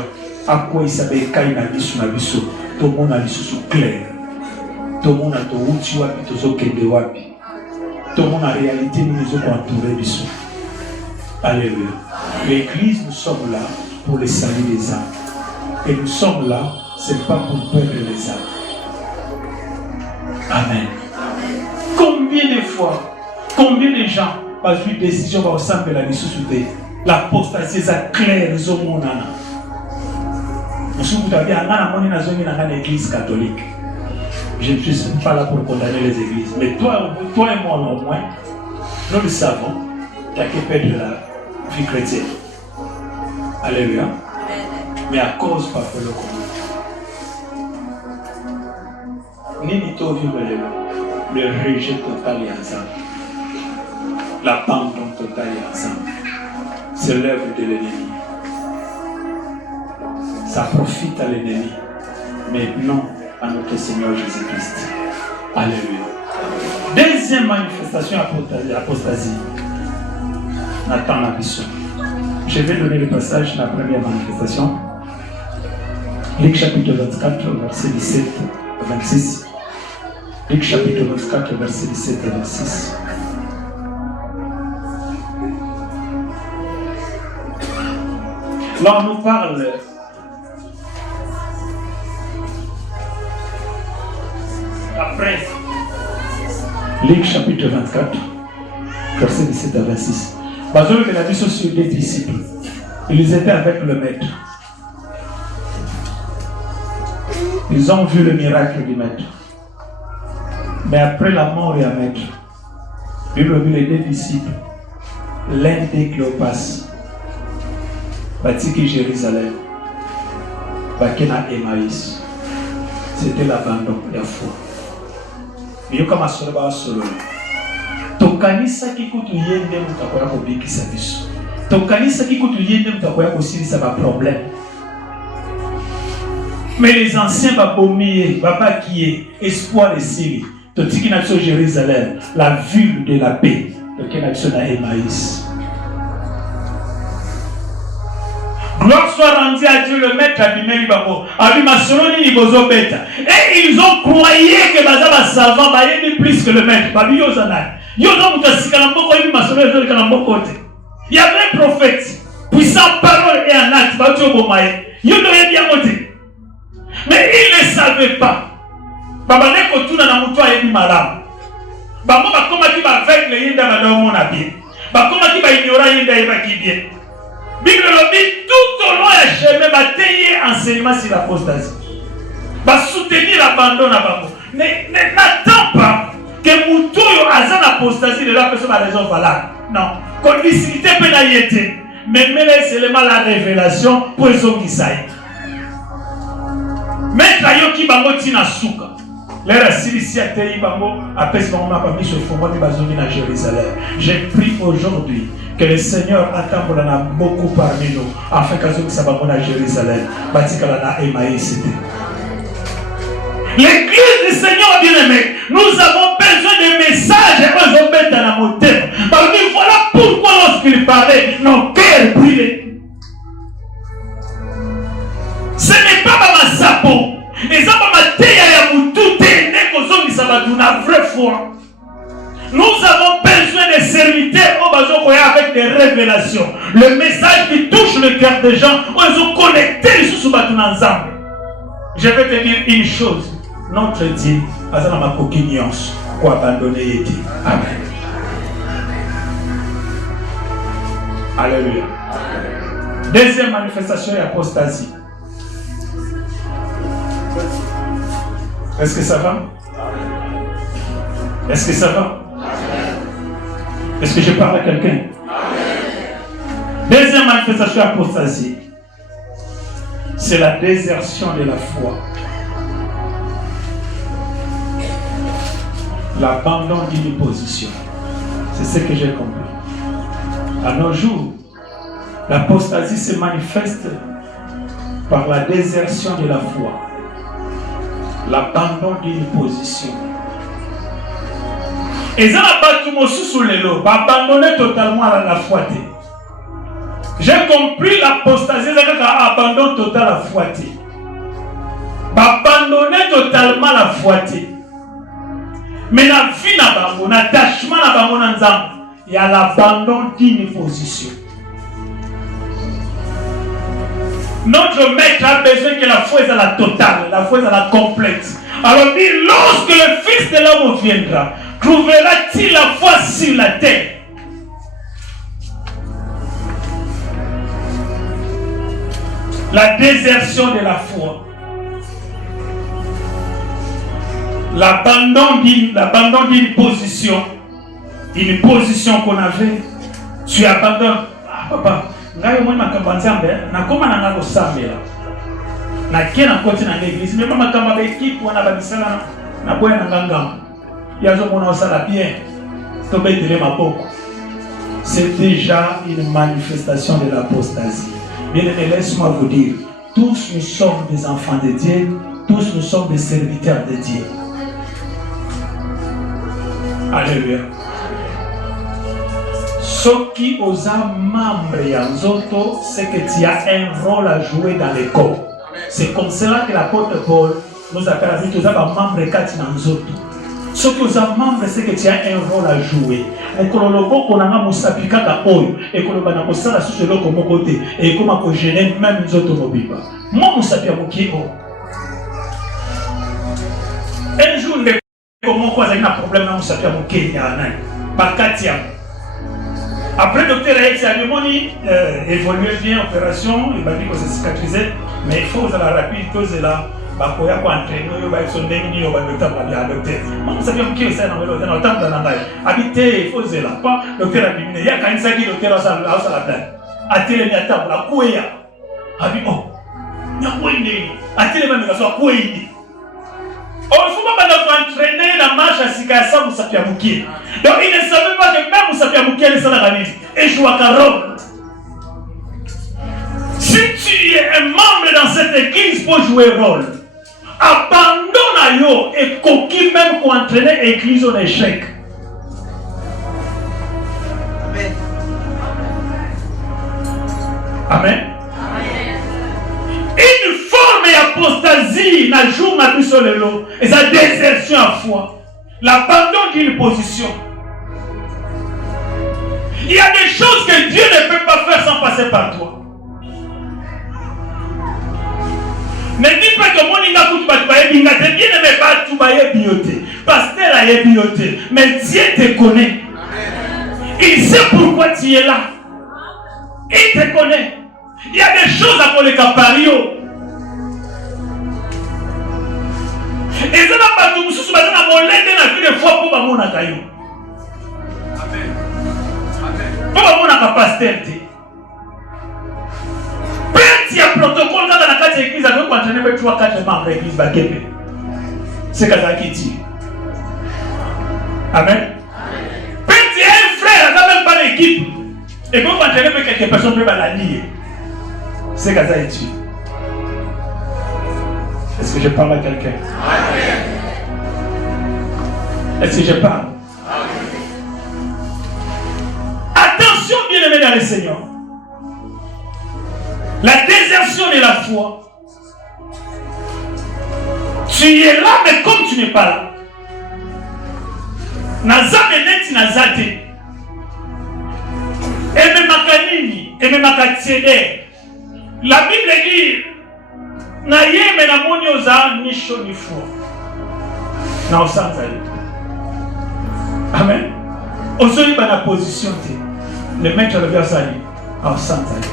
À quoi il savait qu'il y a un sur la biseau. Tout le monde a sous clair. Tout le monde a tout où tu as mis tout ce qu'il y a. Tout le monde a réalité, nous nous avons entouré biseau. Alléluia. L'église, nous sommes là pour le salut des âmes. Et nous sommes là, ce n'est pas pour perdre les âmes. Amen. Combien de fois, combien de gens ont pris décision au sein de la société, l'apostasie est claire, ils ont mon âme. Monsieur, vous avez un église catholique. Je ne suis pas là pour condamner les églises. Mais toi et moi, au moins, nous le savons, qu'il y a que perdre la vie chrétienne. Alléluia. Mais à cause pas de le le rejet total et ensemble, l'abandon total et ensemble, c'est l'œuvre de l'ennemi. Ça profite à l'ennemi, mais non à notre Seigneur Jésus-Christ. Alléluia. Deuxième manifestation apostasie. Nathan Nabisson. Je vais donner le passage de la première manifestation. Luc chapitre 24, verset 17 à 26. Luc chapitre 24, verset 17 à 26. Là, on nous parle après Luc chapitre 24, verset 17 à 26. Bazou de la vie sur des disciples. Ils étaient avec le maître. Ils ont vu le miracle du maître. Mais après la mort du maître, il a vu les deux disciples. L'un des Cléopas, Batiki Jérusalem, Bakena Emmaüs. C'était l'abandon de la foi. Mais il y a solo. Tokanisa kikutu yende mutakoya kobikisa biso. Tokanisa kikutu yende mutakoya kosilisa ba problème. Mais les anciens babomier, babakié, espoir de Syrie, totiki na biso Jérusalem, la ville de la paix, totiki na biso na Emmaüs. Gloire soit rendue à Dieu, le maître a bimeli babo. Abima soloni ni bozo beta. Et ils ont croyé que bazaba savant ba yemi plus que le maître. Babi yo zanai. Yo donc mutasika na mboko yemi masoloni zo kana mboko te. Il y avait un prophète, puissant parole et en acte, ba tu bomaye. Yo do yebi amote. Mais ils ne savaient pas. Baba neko tuna na mutu ayebi malamu. Bamo bakoma ki ba avec le yenda ba do mona bien. Bakoma ki ba ignora yenda yeba ki bien. Bible le dit tout au long du chemin, batailler enseignement sur l'apostasie. Va soutenir l'abandon à Babo. N'attends pas que Moutoyo azan apostasie de la personne a raison valable. Non. Complicité peut y être. Mais c'est seulement la révélation pour les hommes qui saillent. Maître Ayoki Bango Tina Souka. L'air Silici a été Bango, après ce moment, a mis sur le fond de Bazouni à Jérusalem. J'ai pris aujourd'hui que le Seigneur attend pour en beaucoup parmi nous, afin que nous soyons à Jérusalem. Batika lana Emmaüs. L'église du Seigneur bien-aimé, nous avons besoin de messages et nous avons besoin d'un moteur. Parce que voilà pourquoi lorsqu'il parlait, nos cœurs brillaient. Ce n'est pas ma sapo. Et ça va ma tout la vraie foi. Nous avons besoin de serviteurs avec des révélations. Le message qui touche le cœur des gens, ils ont connecté les ensemble. Je vais te dire une chose. Notre Dieu, à ma coquignos, pour abandonner. Amen. Alléluia. Deuxième manifestation de l'apostasie. Est-ce que ça va? Est-ce que ça va? Est-ce que je parle à quelqu'un? Deuxième manifestation de l'apostasie, c'est la désertion de la foi. L'abandon d'une position. C'est ce que j'ai compris. À nos jours, l'apostasie se manifeste par la désertion de la foi. L'abandon d'une position. Et ça n'a pas tout mon sous les lots, abandonner totalement la foi. J'ai compris l'apostasie, c'est abandon total à la foi. Abandonner totalement la foi. Mais la vie n'a pas bon, l'attachement n'a pas bon ensemble. Il y a l'abandon d'une position. Notre maître a besoin que la foi soit la totale, la foi soit la complète. Alors dit, lorsque le Fils de l'homme viendra, trouvera-t-il la foi sur la terre? La désertion de la foi. L'abandon d'une position. Une position qu'on avait. Tu abandonnes. Ah papa. Ngai moi makamba nzambe na koma na ngako sambela na kena koti na l'église mais mama kamba équipe wana babisala na boya na nganga yazo mona osala bien to betele maboko. C'est déjà une manifestation de l'apostasie. Bien aimé, laisse-moi vous dire, tous nous sommes des enfants de Dieu, tous nous sommes des serviteurs de Dieu. Alléluia. Ce qui aux membres et en autres, c'est que tu as un rôle à jouer dans les corps. C'est comme cela que l'apôtre Paul nous a dit que tu as un membre et quatre dans les autres. Ce qui aux membres, c'est que tu as un rôle à jouer. Et que le qu'on a musapika ka oyo et que le bana kosala sur le comme côté et comme ko gêner même les automobiles. Moi musapia mukiko. Un jour le comment quoi ça un problème na musapia mukenya na bakatia. Après, le docteur a évolué bien, opération, il m'a dit que c'est cicatrisé, mais il faut la rapide, cause là, bah, pour y avoir entraîné, il va être son déni, il va être le temps de la docteur. Moi, vous savez, qui est ça dans le temps de la naille. Habiter, il faut là, pas, le docteur a diminué. Il y a quand même ça qui est le docteur à la table. A télé, à table, la couille. A dit, oh, il y a quoi il est. A télé, même, il y a quoi il est. Oh, il ne faut pas entraîner la marche à Sikasa Moussapia Mouké. Donc, il ne savait pas que même Moussapia Mouké est la valise. Et je vois Carole. Si tu es un membre dans cette église pour jouer rôle, abandonne à yo et coquille même pour entraîner l'église en échec. Amen. Une forme d'apostasie n'a jour n'a plus sur le lot. Et sa désertion à foi. L'abandon d'une position. Il y a des choses que Dieu ne peut pas faire sans passer par toi. Ne dis pas que mon inga tout va te bien aimé pas tout va bioté. Pasteur a bioté. Mais Dieu te connaît. Il sait pourquoi tu es là. Il te connaît. Il y a des choses à les capario. Et ça n'a pas tout sous bazana molende na vie de foi pour mon akayo. Amen. Amen. Pour mon capacité. Petit a protocole dans la carte église avec entraîner avec 3-4 membres d'église bakebe. C'est ça qui dit. Amen. Petit un frère n'a même pas d'équipe. Et quand on entraîner avec quelques personnes peut pas la lier. C'est ça qui dit. Est-ce que je parle à quelqu'un? Est-ce que je parle? Attention, bien-aimés dans le Seigneur. La désertion de la foi. Tu es là, mais comme tu n'es pas là. Naza menet nazate. Eme makanini, eme makatsede. La Bible dit, na yeme na moni oza ni chaud ni froid. Na osanza yi. Amen. Ozoli ba na position te. Le maître le verset dit, osanza yi.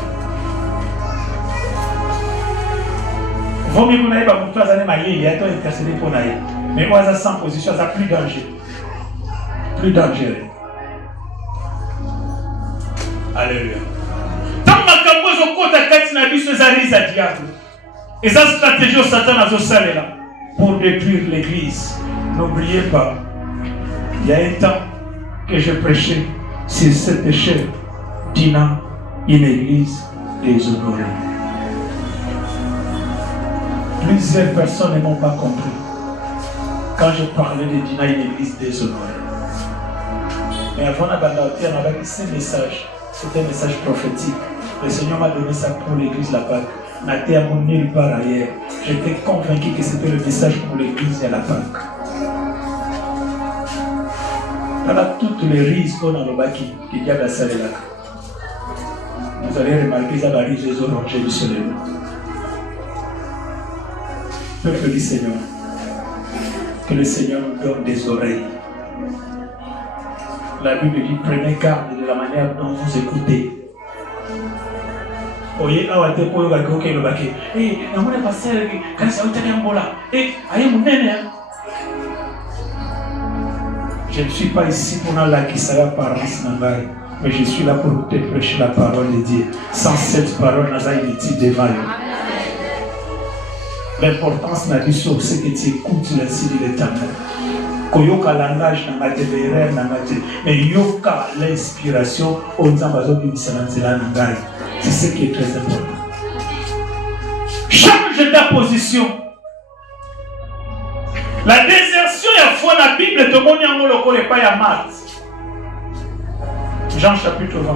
Vaut mieux qu'on aille ba mutu azane mayeli, il y a toi intercéder pour naïe. Mais moi ça sans position, ça plus dangereux. Plus dangereux. Alléluia. Tant makambo ezokota kati na biso ezali za diable. Eza stratégie au Satan azosalela pour détruire l'église. N'oubliez pas, il y a un temps que je prêchais sur cette échelle Dina, une église déshonorée. Plusieurs personnes ne m'ont pas compris quand je parlais de Dina, une église déshonorée. Mais avant d'abandonner, on avait ce message. C'était un message prophétique. Le Seigneur m'a donné ça pour l'église la Pâque. N'était à mon nulle part ailleurs. J'étais convaincu que c'était le message pour l'église et la Pâque. Voilà toutes les rises qu'on a dans le baki qui diable a salé là. Vous allez remarquer ça va rises les orangers du soleil. Peuple du Seigneur, que le Seigneur nous donne des oreilles. La Bible dit, prenez garde de la manière dont vous écoutez. Oye, awate po yoga koke lo bake. Eh, namone passer quand ça utani ambola. Eh, aye munene. Je ne suis pas ici pour la qui sera paresse nangai, mais je suis là pour te prêcher la parole de Dieu. Sans cette parole, naza initi devant yo. L'importance n'a dit sur ce que tu écoutes la cité de l'Éternel. Koyoka langage na matébéré na maté, mais yoka l'inspiration aux ambassades du Sénat nangai. C'est ce qui est très important. Change ta position. La désertion il y a foi la Bible te montre en le col pas ya mat. Jean chapitre 21.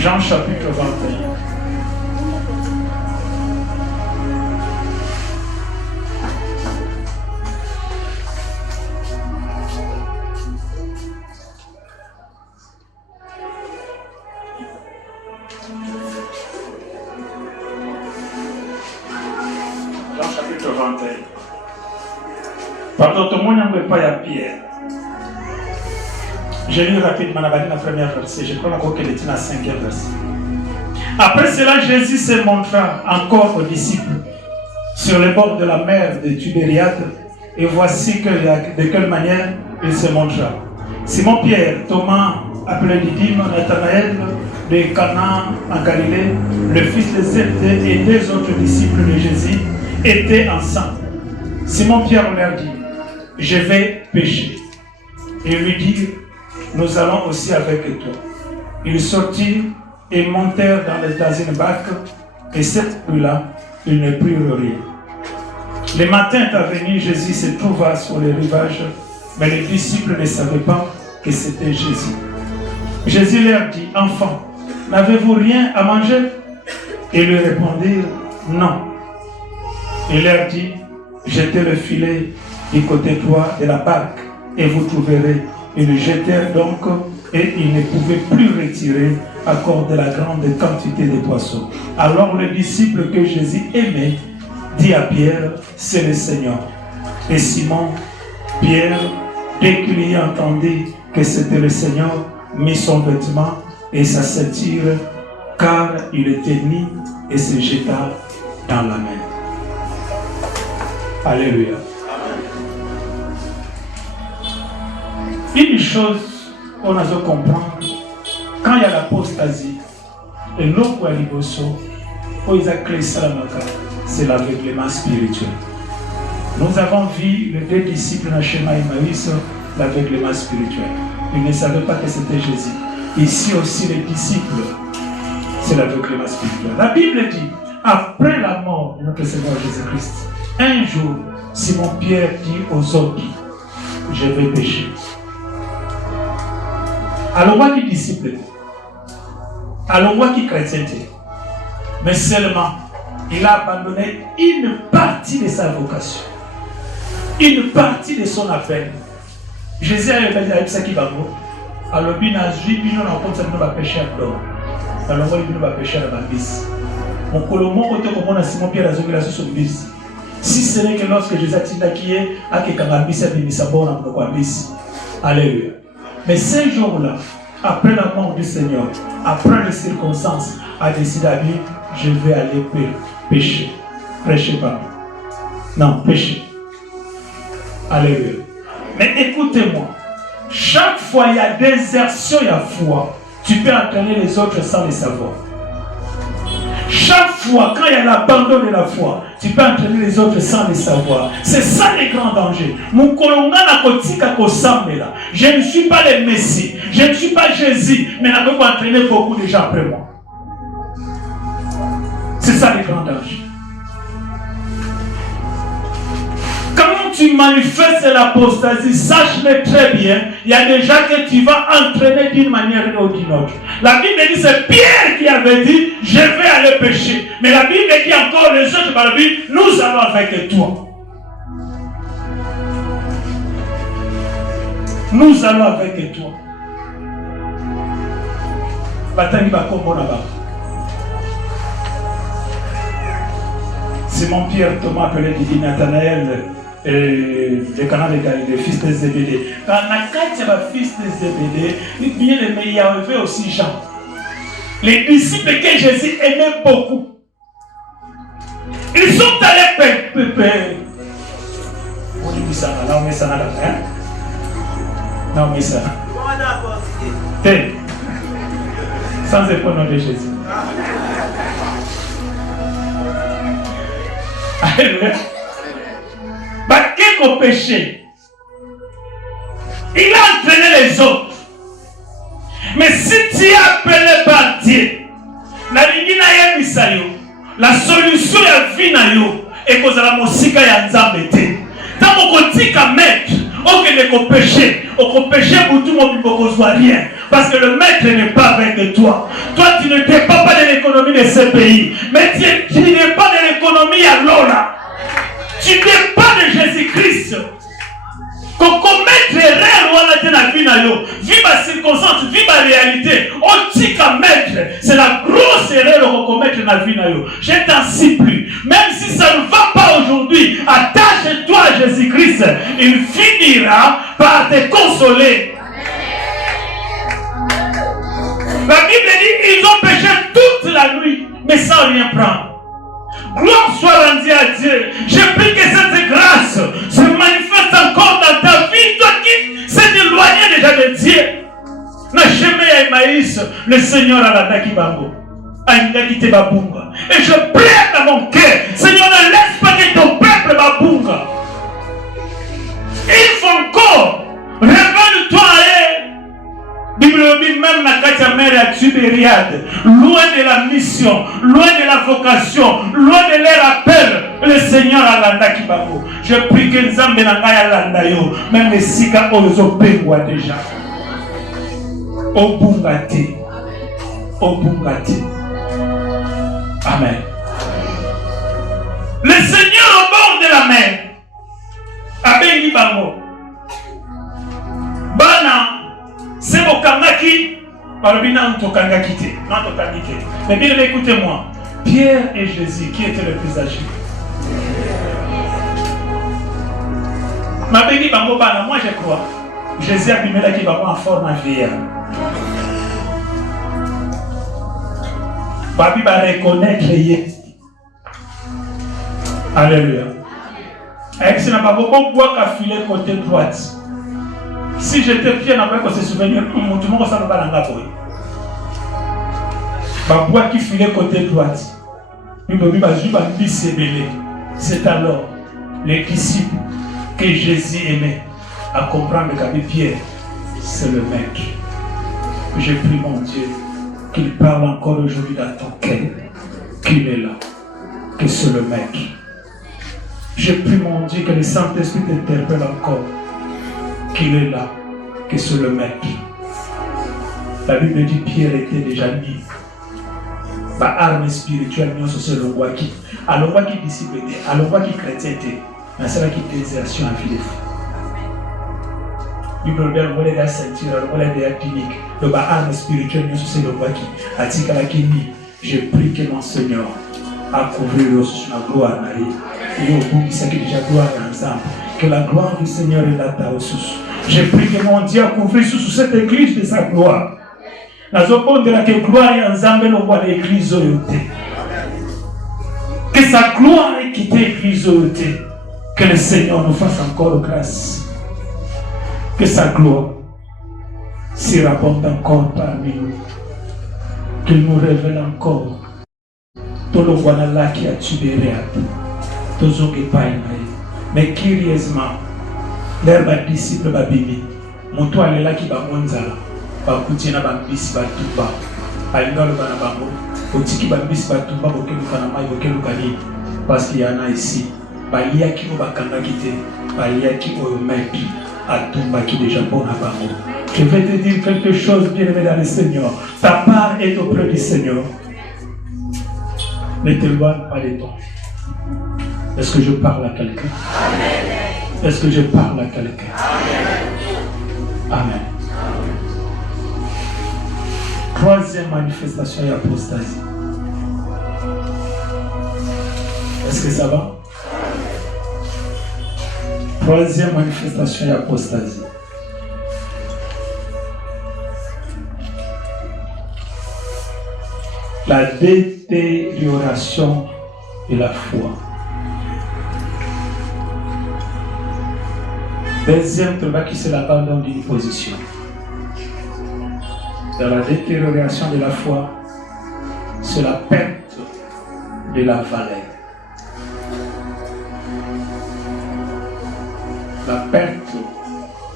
Jean chapitre 21. Pardon, tout le monde n'a pas à Pierre. Je lis rapidement la première verset. Je crois encore qu'elle est dans la 5e verset. Après cela, Jésus se montra encore aux disciples sur le bord de la mer de Tibériade. Et voici de quelle manière il se montra. Simon-Pierre, Thomas, appelé Didyme, Nathanaël de Cana en Galilée, le fils de Zébédée et deux autres disciples de Jésus étaient ensemble. Simon-Pierre leur dit, je vais pêcher. Et lui dirent, nous allons aussi avec toi. Ils sortirent et montèrent dans une barque, et cette nuit-là, ils ne prirent rien. Le matin est venu, Jésus se trouva sur les rivages, mais les disciples ne savaient pas que c'était Jésus. Jésus leur dit, enfants, n'avez-vous rien à manger? Ils lui répondirent, non. Il leur dit, jetez le filet du côté droit de la barque et vous trouverez. Ils le jetèrent donc et ils ne pouvaient plus retirer à cause de la grande quantité de poissons. Alors le disciple que Jésus aimait dit à Pierre, c'est le Seigneur. Et Simon, Pierre, dès qu'il y entendit que c'était le Seigneur, mit son vêtement et sa ceinture, car il était nu, et se jeta dans la mer. Alléluia. Une chose qu'on a besoin comprendre, quand il y a l'apostasie, et l'autre c'est l'aveuglement spirituel. Nous avons vu les deux disciples dans le schéma Emmaüs, l'aveuglement spirituel. Ils ne savaient pas que c'était Jésus. Ici aussi, les disciples, c'est l'aveuglement spirituel. La Bible dit, après la mort de notre Seigneur Jésus-Christ, un jour, Simon-Pierre dit aux autres, je vais pécher. Alors moi qui disciple, alors moi qui chrétien, mais seulement, il a abandonné une partie de sa vocation, une partie de son appel. Jésus a dit à ça qui va vous. Alors, il a dit que nous avons péché à l'homme. Alors, il va pécher à la bise. Mon colombo, côté comme on a Simon Pierre Azogé la sous bise. Si ce n'est que lorsque Jésus a dit qu'il y a quelqu'un qui a mis sa bonne en bise. Alléluia. Mais ce jour-là, après la mort du Seigneur, après les circonstances, a décidé à dire je vais aller pécher. Prêchez pas. Non, pécher. Alléluia. Mais écoutez-moi, chaque fois il y a désertion et la foi, tu peux entraîner les autres sans les savoir. Chaque fois, quand il y a l'abandon de la foi, tu peux entraîner les autres sans les savoir. C'est ça le grand danger. Mon colonga n'a kotika kosamela. Je ne suis pas le Messie, je ne suis pas Jésus, mais je peux entraîner beaucoup de gens après moi. C'est ça le grand danger. Quand tu manifestes l'apostasie, sache-le très bien, il y a des gens que tu vas entraîner d'une manière ou d'une autre. La Bible dit, c'est Pierre qui avait dit, je vais aller pécher. Mais la Bible dit encore, les autres par la Bible, nous allons avec toi. Nous allons avec toi. Bataille va comme là-bas. Simon Pierre, Thomas appelé dit Nathanaël, le canal de Galilée, fils de Zébédée. Quand on a fils de Zébédée, bien aimé, il y avait aussi Jean. Les disciples que Jésus aimait beaucoup. Ils sont allés on dit ça, là on met ça dans la main. Là on met ça. Sans le nom de Jésus. Alléluia. Qu'est-ce qu'on péché? Il a entraîné les autres. Mais si tu es appelé par Dieu, la solution de la vie est que la musique est nzambe. Tant qu'on dit qu'à mettre, on ne péché, on péché pour tout le monde, on ne voit rien. Parce que le maître n'est pas avec toi. Toi, tu ne dépends pas de l'économie de ce pays. Mais tu ne dépends pas de l'économie à l'Ola. Tu dépends de Jésus-Christ. Qu'on commette erreur ou on a la vie na yo, vive la circonstance, vive la réalité. On dit qu'à mettre, c'est la grosse erreur qu'on commet dans la vie na yo. Je t'en supplie, même si ça ne va pas aujourd'hui, attache-toi à Jésus-Christ. Il finira par te consoler. La Bible dit ils ont péché toute la nuit, mais sans rien prendre. Gloire soit rendue à Dieu. Je prie que cette grâce se manifeste encore dans ta vie. Toi qui s'est éloigné déjà de Dieu. Na chemin ya Emmaüs, le Seigneur a la Dakibango. A une Dakite Babunga. Et je prie dans mon cœur, Seigneur, ne laisse pas que ton peuple Babunga. Il faut encore révèle-toi Bible dit même la Katia Mère à Tibériade, loin de la mission, loin de la vocation, loin de leur appel, le Seigneur a l'anda qui babo. Je prie que Nzambe n'a l'anda yo, même les sika ozo pengwa déjà. Au bungati. Amen. Le Seigneur au bord de la mer, a béni bango. Bana. C'est mon kangaki, parabina on kangaki te, non to kangaki. Mais bien écoutez-moi, Pierre et Jésus, qui étaient les plus âgés? Ma béni bango bana, moi je crois. Jésus a bimé là qui va en forme à vieillard. Babi va reconnaître les. Alléluia. Avec ce n'a pas beaucoup bois qu'à filer côté droite. Si j'étais Pierre, n'a pas se souvenir, tout le monde ne s'en va pas dans la boue. Ma bois qui filait côté droite. C'est alors les disciples que Jésus aimait à comprendre que Pierre, c'est le maître. Je prie mon Dieu qu'il parle encore aujourd'hui dans ton cœur, qu'il est là. que c'est le Maître. Je prie mon Dieu que le Saint-Esprit t'interpelle encore, qu'il est là, que c'est le Maître. La Bible dit Pierre était déjà mis. Bah, arme spirituelle, nous c'est le roi qui. Alors, roi qui disciple était, alors, roi qui chrétien était, mais c'est là qui désertion à vie. Bible dit le roi de la ceinture, le roi de la tunique, le bas arme spirituelle, nous c'est le roi qui. A dit qu'à la qui dit, je prie que mon Seigneur a couvert le sur la gloire. Et au bout de ça qui déjà gloire ensemble, que la gloire du Seigneur est là aussi. Je prie que mon Dieu a couvert sous cette église de sa gloire. La zone de la gloire est ensemble, le roi de l'église. Que sa gloire ait quitté l'église. Que le Seigneur nous fasse encore grâce. Que sa gloire s'y rapporte encore parmi nous. Qu'il nous révèle encore. Tout le roi là qui a tué Réat. Tout ce qui pas mais curieusement, leur disciple Babimi, mon toit est là qui va monzala. Bakutina bambisi batumba alinga le bana bango otiki bambisi batumba bokelu kana mai bokelu kani parce qu'il y en a ici balia qui mo bakanga kité balia qui o Maître atumba qui déjà bon à bango. Je vais te dire quelque chose, bien-aimé dans le Seigneur. Ta part est auprès du Seigneur. Ne t'éloigne pas de toi. Est-ce que je parle à quelqu'un? Est-ce que je parle à quelqu'un? Amen. Troisième manifestation et apostasie. Est-ce que ça va? Troisième manifestation et apostasie. La détérioration de la foi. Deuxième truc qui c'est l'abandon d'une position. Dans la détérioration de la foi, c'est la perte de la valeur. La perte,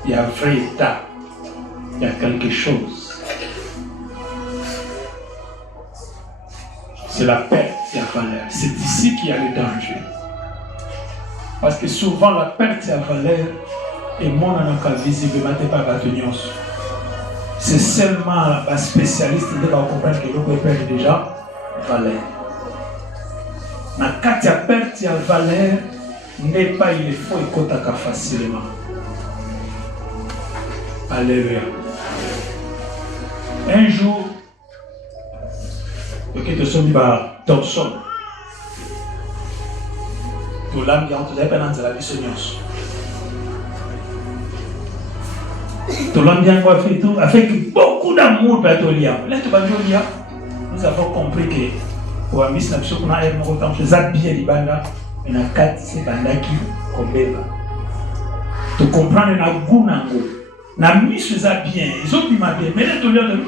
il y a un vrai état, il y a quelque chose. C'est la perte de la valeur. C'est ici qu'il y a le danger. Parce que souvent la perte de la valeur est moins visiblement pas bâtonnière. C'est seulement les spécialistes qui vont comprendre que l'on peut perdre déjà valeur. La carte de perte de valeur n'est pas il faut écouter facilement. Alléluia. Un jour, le qui te sommes par Thompson. Tout l'âme qui a entendu dans la vie tout l'homme vient voir fait tout avec beaucoup d'amour pour être lié. Là, tu vas dire, nous avons compris que pour la mission qu'on a eu autant de choses bien libana, on a 4 c'est banda qui combeba. Tu comprends na gounango, na mission ça bien, ils ont dit ma bien, mais là tu leur dis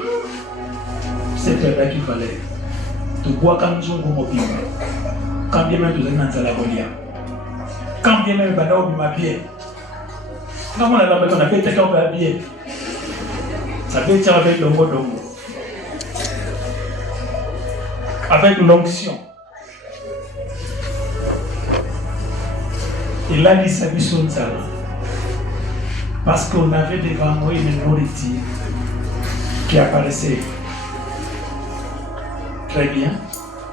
c'est là qu'il fallait. Tu bois comme zongo mobile. Quand bien même tu es dans la bolia. Quand bien même banda ou ma bien. Comment on a fait quelqu'un qui va bien? Ça peut être avec le mot d'homme. Avec l'onction. Et là, il s'est mis sur le salon. Parce qu'on avait devant moi une nourriture qui apparaissait très bien.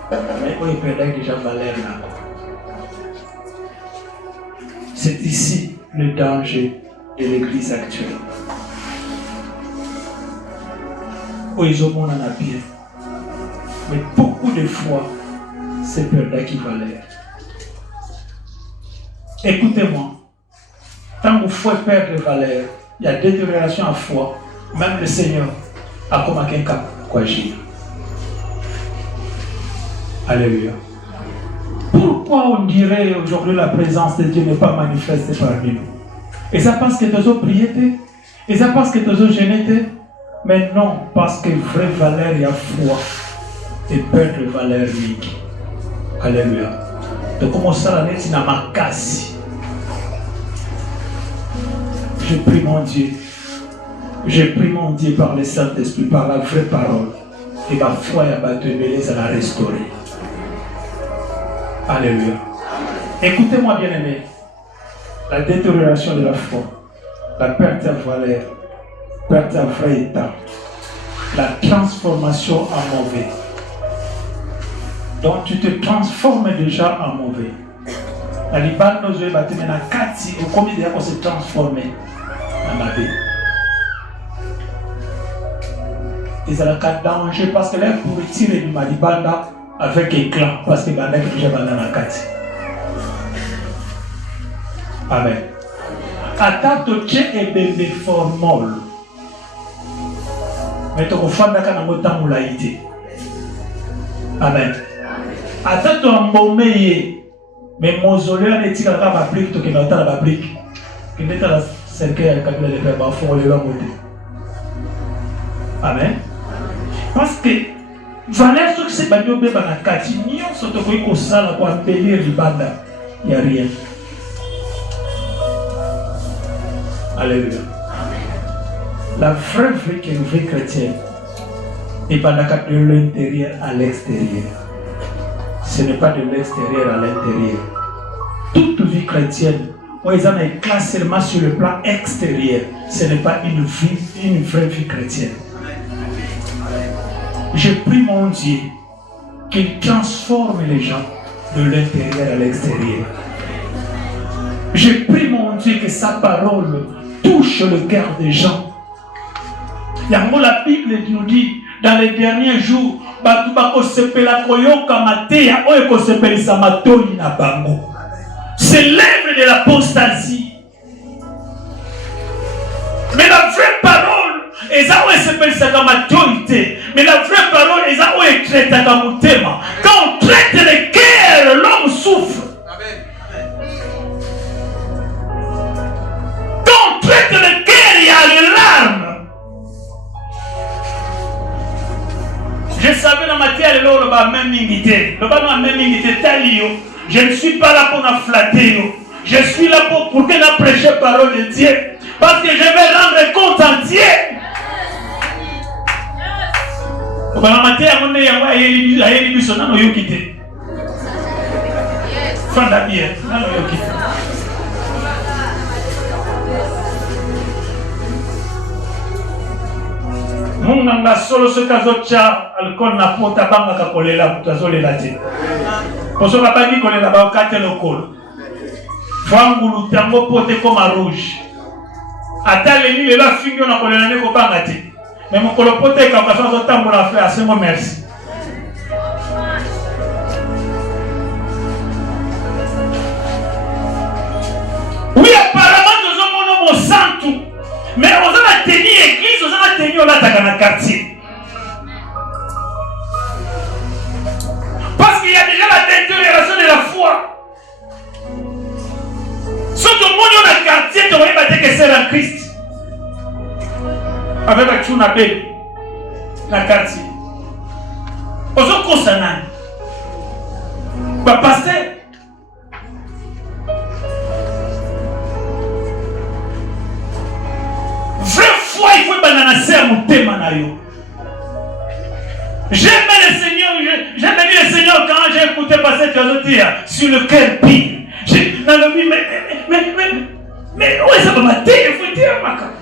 Mais on y perdait déjà valeur là. C'est ici le danger de l'église actuelle. Où ils ont mon en bien. Mais beaucoup de fois, c'est perdu qui valait. Écoutez-moi. Tant que vous faites perdre valeur, il y a détérioration à foi. Même le Seigneur a comme un cas pour agir. Alléluia. Pourquoi on dirait aujourd'hui la présence de Dieu n'est pas manifestée parmi nous? Et ça parce que tu as prié, et ça parce que tu as gêné, mais non, parce que vraie valeur et foi et perdre valeur unique. Alléluia. Donc comment ça l'année tu n'as pas cassé? Je prie mon Dieu. Je prie mon Dieu par le Saint-Esprit, par la vraie parole. Et ma foi et ma demeure à la restaurer. Alléluia. Écoutez-moi bien aimé. La détérioration de la foi, la perte de valeur, perte de vrai état, la transformation en mauvais. Donc tu te transformes déjà en mauvais. La libane nos yeux battent maintenant 4 si au commis déjà qu'on se transformer en mauvais. Ils ont un danger parce que là pour retirer du malibanda avec éclat parce que banda est déjà banda dans 4. Amen. Attaque de Dieu et bébé formol. Mais tu refais d'accord dans votre moulaïté. Amen. Attaque de l'embaumer. Mais mausolée là n'est-il pas ma brique tu qui n'a pas la brique. Qui n'est pas la cercueil avec la de faire bafou le langoté. Amen. Parce que valeur ce que c'est pas bien dans la catignon surtout qu'on ça pour embellir les bandes. Il y a rien. Alléluia. La vraie vie qui est une vie chrétienne n'est pas de l'intérieur à l'extérieur. Ce n'est pas de l'extérieur à l'intérieur. Toute vie chrétienne, ils ont un classement sur le plan extérieur. Ce n'est pas une vraie vie chrétienne. Je prie mon Dieu qu'il transforme les gens de l'intérieur à l'extérieur. Je prie mon Dieu que sa parole touche le cœur des gens. La Bible nous dit dans les derniers jours, c'est l'œuvre de l'apostasie. Mais la vraie parole, mais la vraie parole, quand on traite le cœur, l'homme souffre. Traite le cœur, il y a les larmes. Je savais dans ma terre, le même imité. Le même imité, je ne suis pas là pour la flatter. Je suis là pour que la prêcher la parole de Dieu. Parce que je vais rendre compte entier. Dans ma terre, on est en Munganga solo ce kazocha alcool na pota banga kakolela mutazole lati. Poso kapani kolela ba okate lokolo. Fangulu tango pote comme rouge. Atale ni le la fingo na kolela ne ko banga ti. Mais mon kolo pote ka ka so tambo la faire assez mo merci. Oui apparemment nous avons mon santo. Mais on a tenu l'église, on a tenu là dans le quartier. Parce qu'il y a déjà la détérioration de la foi. Si tout le monde est dans le quartier, tu vas dire que c'est en Christ. Avec la tchouna belle, dans le quartier. On se concerne. Pasteur. Vraie foi, il faut balancer à mon thème. J'aime le Seigneur, j'aime le Seigneur quand j'ai écouté passer dire sur le cœur pire. Mais où est-ce que ça va mater? Il faut dire ma carte.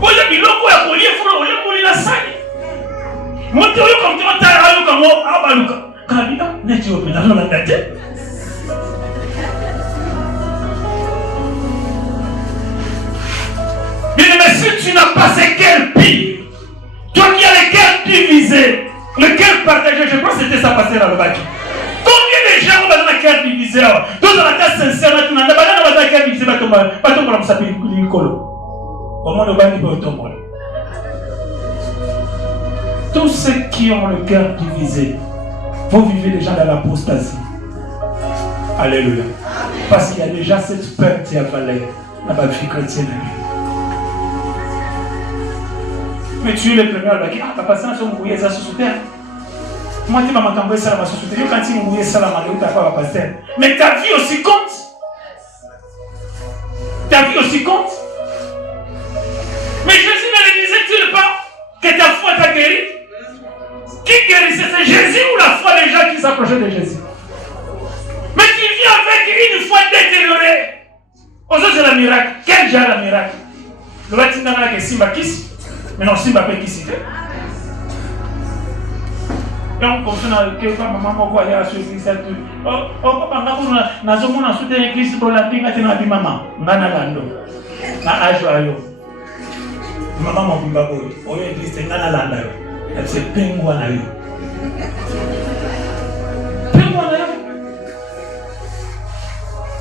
Où est-ce que l'eau est collée? Il faut l'eau la salle. Mon Dieu, comme tu vas t'arrêter comme moi, ah bah Lucas. Quand il n'est pas au pénal, on a tête. Mais si tu n'as pas ce cœur pire, toi qui as le cœur divisé, le cœur partagé, je pense que c'était ça passer dans le bac. Combien de gens ont le cœur divisé? Tous dans la cœur sincère, tu n'as pas le cœur divisé, pas ton pour s'appeler Nicolo. Comment le bac peut tomber? Tous ceux qui ont le cœur divisé, vous vivez déjà dans l'apostasie. Alléluia. Parce qu'il y a déjà cette perte et à valeur dans ma vie chrétienne. Mais tu es le premier à dire, ah, papa, ça, on mouillé ça sous terre. Moi, tu m'as envoyé ça là sous terre. Quand tu mouillé ça là, tu n'as pas pasteur. Mais ta vie aussi compte. Ta vie aussi compte. Mais Jésus me le disait-il pas que ta foi t'a guéri? Qui guérit guérissait, c'est Jésus ou la foi des gens qui s'approchaient de Jésus. Mais tu viens avec une foi détériorée. Aujourd'hui, c'est le miracle. Quel genre de miracle? Le bâtiment n'a que Simba Kiss. Mais non, Simba peut Kiss. Et on confie que maman voit à ce Christ. Oh, papa, nous avons soutenu Christ pour la pinga de notre maman. Nanalando. Na ajoayo. Maman m'a bimba boy. Oh, Christ, nanalanda. Elle se pingwa na yo. Pingwa na yo.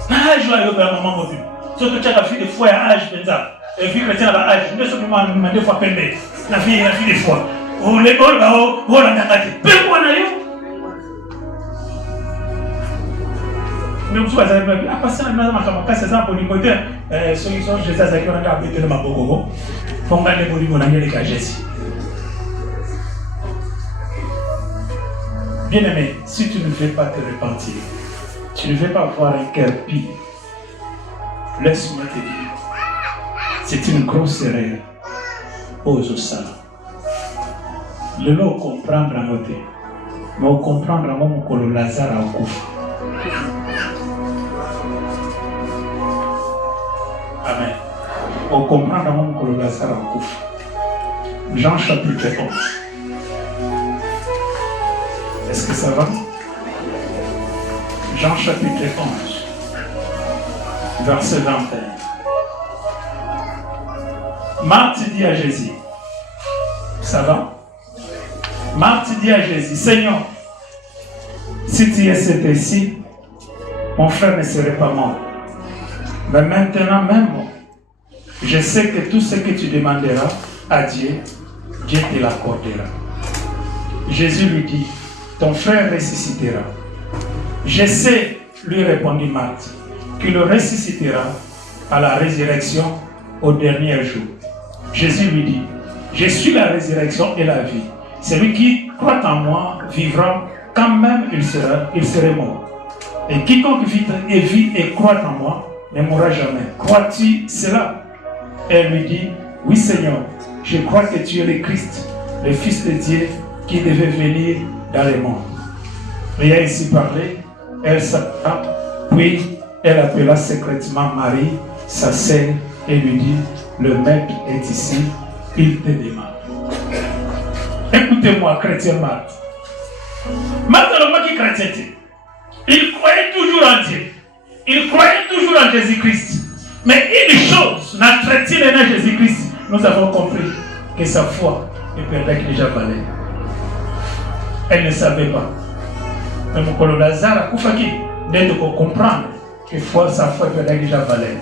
Na ajoayo, maman m'a bimba. Surtout tu as fait des fois à âge, et puis chrétien à âge, nous sommes deux fois peiné. La fille des fois. Oh, les bols, oh, la nagati. Pingwa na yo. Nous sommes à passer à la maison, à ces ans pour les côtés. Ceux qui sont Jésus, qui ont habité le Maboko, font gagner pour les monagnes de Jésus. Bien-aimé, si tu ne veux pas te repentir, tu ne veux pas avoir un cœur pire, laisse-moi te dire, c'est une grosse erreur. Ose ça. Le lot comprendre à côté, mais on comprendre à mon colo Lazare à coup. Amen. On comprend dans mon colo Lazare à coup. Jean chapitre 11. Est-ce que ça va? Jean chapitre 11, verset 21. Marthe dit à Jésus, ça va? Marthe dit à Jésus, Seigneur, si tu étais ici, mon frère ne serait pas mort. Mais maintenant même, je sais que tout ce que tu demanderas à Dieu, Dieu te l'accordera. Jésus lui dit, ton frère ressuscitera. Je sais, lui répondit Marthe, qu'il ressuscitera à la résurrection au dernier jour. Jésus lui dit, je suis la résurrection et la vie. Celui qui croit en moi vivra quand même il serait mort. Et quiconque vit et croit en moi ne mourra jamais. Crois-tu cela? Elle lui dit, oui Seigneur, je crois que tu es le Christ, le Fils de Dieu qui devait venir dans le monde. Ayant ainsi parlé, elle s'approcha, puis elle appela secrètement Marie, sa sœur, et lui dit, le maître est ici, il te demande. Écoutez-moi, chrétien Marthe. Marthe, le qui chrétien, il croyait toujours en Dieu. Il croyait toujours en Jésus-Christ. Mais une chose, notre chrétien est en Jésus-Christ, nous avons compris que sa foi est perdue déjà valée. Elle ne savait pas. Mais mon collègue Lazare a Koufaki, d'aide pour comprendre que sa foi est perdue déjà valée.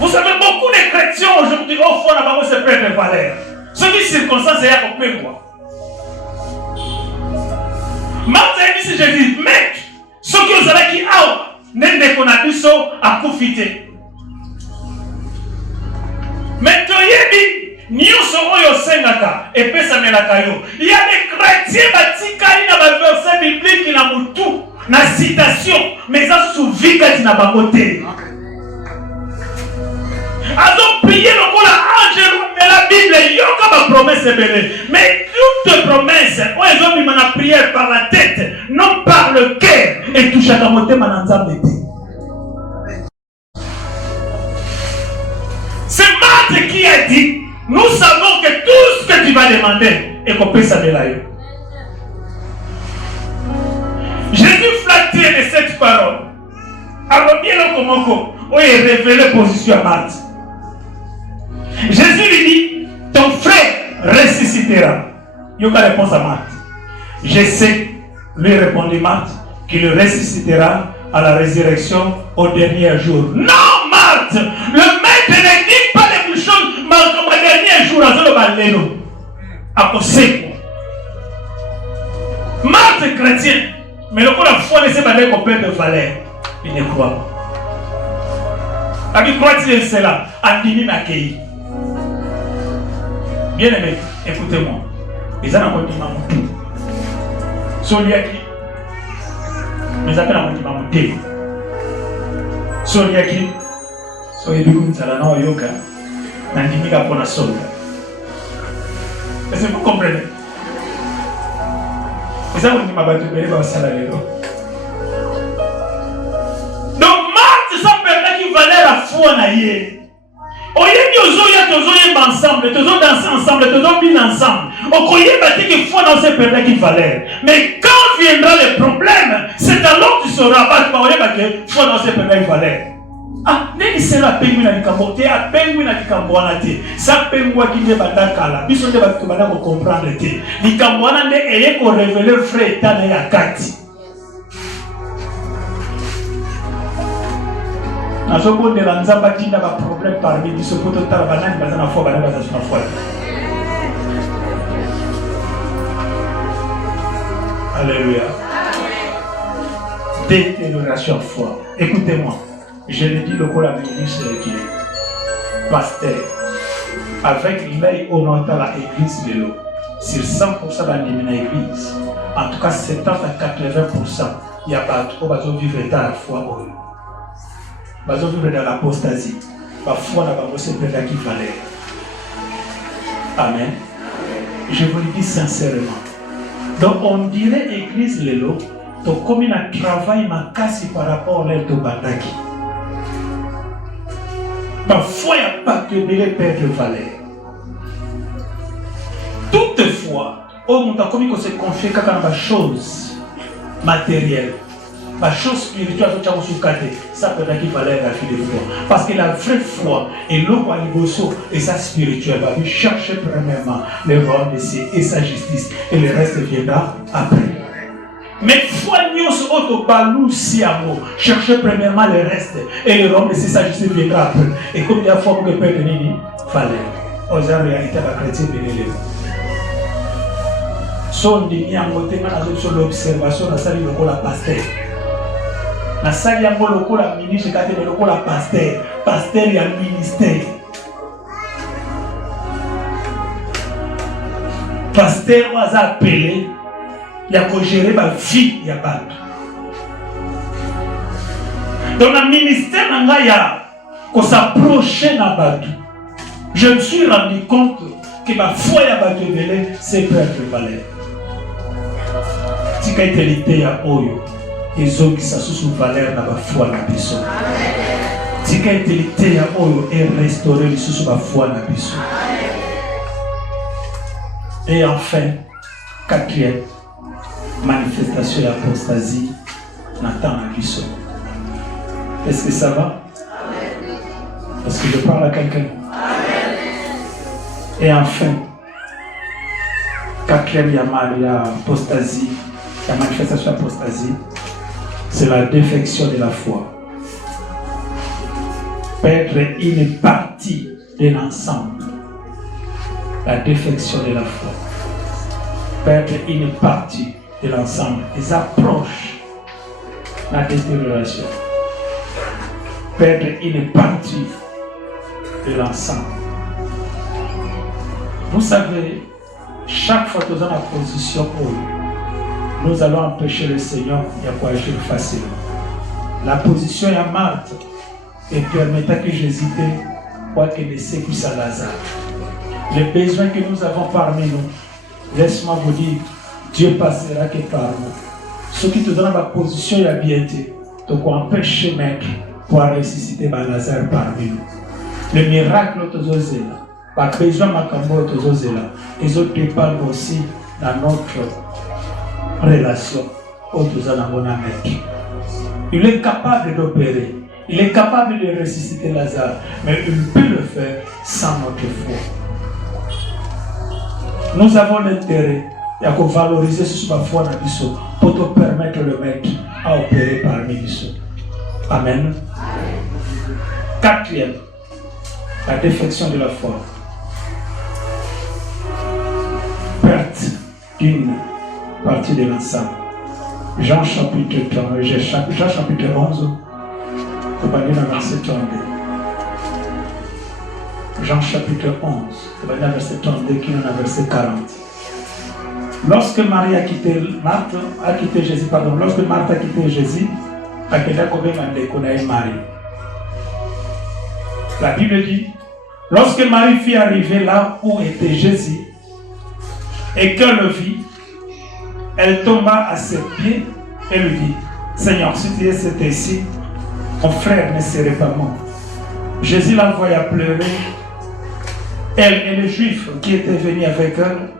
Vous savez, beaucoup de chrétiens aujourd'hui, au fond, là-bas, se perdent de valeur. Ce qui est circonstance, c'est à couper moi. Marthe a dit, Jésus, mec, ce que vous avez qui a, n'est qu'on a dit ça à profiter. Mais tu as dit, nous sommes au Sénata, et puis ça me l'a caillou. Il y a des chrétiens qui ont des versets bibliques qui n'ont pas tout, na citation, mais ça souvient quand ils n'ont pas côté. Ils ont prié le coup là, mais la Bible, il y a une promesse belle. Mais toute promesse, ils ont mis ma prière par la tête, non par le cœur, et tout chacun monté mananza mété. C'est Marthe qui a dit, nous savons que tout ce que tu vas demander est qu'on peut s'améliorer. Jésus flatté de cette parole. Alors bien le comment où il révélé position à Marthe. Jésus lui dit, ton frère ressuscitera. Il y a une réponse à Marthe. Je sais, lui répondit Marthe, qu'il ressuscitera à la résurrection au dernier jour. Non, Marthe, le maître ne dit pas les choses, mais au dernier jour, à ce moment-là, à causer. Marthe chrétien, mais le coup la foi ne sait pas qu'on perd de valeur. Il ne croit pas. Il croit que c'est là, Andini Nakei. Bien aimé, écoutez-moi. Les gens ont dit Mamoutou. Soliaki. Mais après, on dit Mamouté. Soliaki. Soyebikum Salana Yoga. Nandimika Pona Soga. Est-ce que vous comprenez? ça on dit ma bateau belé va salaire. Donc Marthe ça permet qu'il valait la foi na yé. Au lieu de nous ensemble, de nous danser ensemble, de nous vivre ensemble. Au lieu de qu'il faut dans ces permis qu'il fallait. Mais quand viendra le problème, c'est alors que tu sauras pas que faut dans ces permis qu'il fallait. Ah, n'est-ce pas la penguine à l'icamboté, la penguine à l'icamboanate. Ça penguin qui n'est pas d'accord. Puis on va comprendre. L'icamboanate est qu'on révèle le frère état de la carte. Nazobo de la nzamba qui n'a pas de problème parmi les sopotos tarabana qui bazana foi bana bazana foi. Alléluia. Détérioration foi. Écoutez-moi, je l'ai dit le coup la ministre qui est pasteur avec l'œil orienté à l'église de l'eau. Sur 100% d'animés dans l'église, en tout cas 70 à 80%, il y a pas trop besoin de vivre dans la foi. Bazo vivre dans l'apostasie. La foi n'a pas possible qui valait. Amen. Je vous le dis sincèrement. Donc on dirait église Lelo, donc comme il a travaillé ma casse par rapport à l'air de Bandaki. Ma foi n'a pas que de perdre valeur. Toutefois, on a commis qu'on se confie quand on a chose matérielle. La chose spirituelle, ça peut être qu'il fallait la fille de foi. Parce que la vraie foi est l'eau à l'ibosso et sa spirituelle va lui chercher premièrement le royaume de Dieu et sa justice. Et le reste viendra après. Mais foi nous auto balou si amour. Chercher premièrement le reste et le royaume de Dieu et sa justice viendra après. Et comme il y a foi que peut tenir, fallait. Aux en réalité, la chrétienne venait son demi en côté sur l'observation, la salle de la pasteur. La salle de la ministre, la pasteur, pasteur et le ministère. Pasteur was appelé, il y a qu'à gérer ma vie, il y a pas. Dans le ministère, il y a qu'à s'approcher dans le je me suis rendu compte que ma foi à battu c'est perdre valeur. Si quelqu'un est à Oyo, ils ont qui sous valeur dans ma foi na biso. Si quelqu'un est à Oyo et restaurer sous ma foi na biso. Et enfin, quatrième manifestation d'apostasie, n'attend la biso. Est-ce que ça va? Est-ce que je parle à quelqu'un? Et enfin, quatrième apostasie, la manifestation d'apostasie, c'est la défection de la foi. Perdre une partie de l'ensemble. La défection de la foi. Perdre une partie de l'ensemble. Ils approchent la détérioration. Perdre une partie de l'ensemble. Vous savez, chaque fois que nous avons la position où nous allons empêcher le Seigneur d'agir facilement. La position est Marthe et permettant que Jésus quoi que ne sait que ça Lazare. Les besoins que nous avons parmi nous, laisse-moi vous dire, Dieu passera que par nous. Ce qui te donne la position et bien été, donc on empêche maître pour ressusciter Lazare parmi nous. Le miracle de Zozéla. Par besoin de les autres dépendent aussi dans notre relation. Il est capable d'opérer, il est capable de ressusciter Lazare, mais il peut le faire sans notre foi. Nous avons l'intérêt de valoriser ce ma foi dans l'issue pour te permettre le maître à opérer parmi l'issue. Amen. Quatrième, la défection de la foi. Perte d'une partie de l'ensemble. Jean chapitre 11, on va lire dans verset 32. Jean chapitre 11, on va lire dans verset 32 qui est dans verset 40. Lorsque Marie a quitté Jésus, lorsque Marthe a quitté Jésus, la Bible dit, lorsque Marie fut arrivée là où était Jésus, et qu'elle le vit, Elle tomba à ses pieds et lui dit, Seigneur, si tu étais ici, mon frère ne serait pas mort. Jésus l'envoya pleurer. Elle et les Juifs qui étaient venus avec elle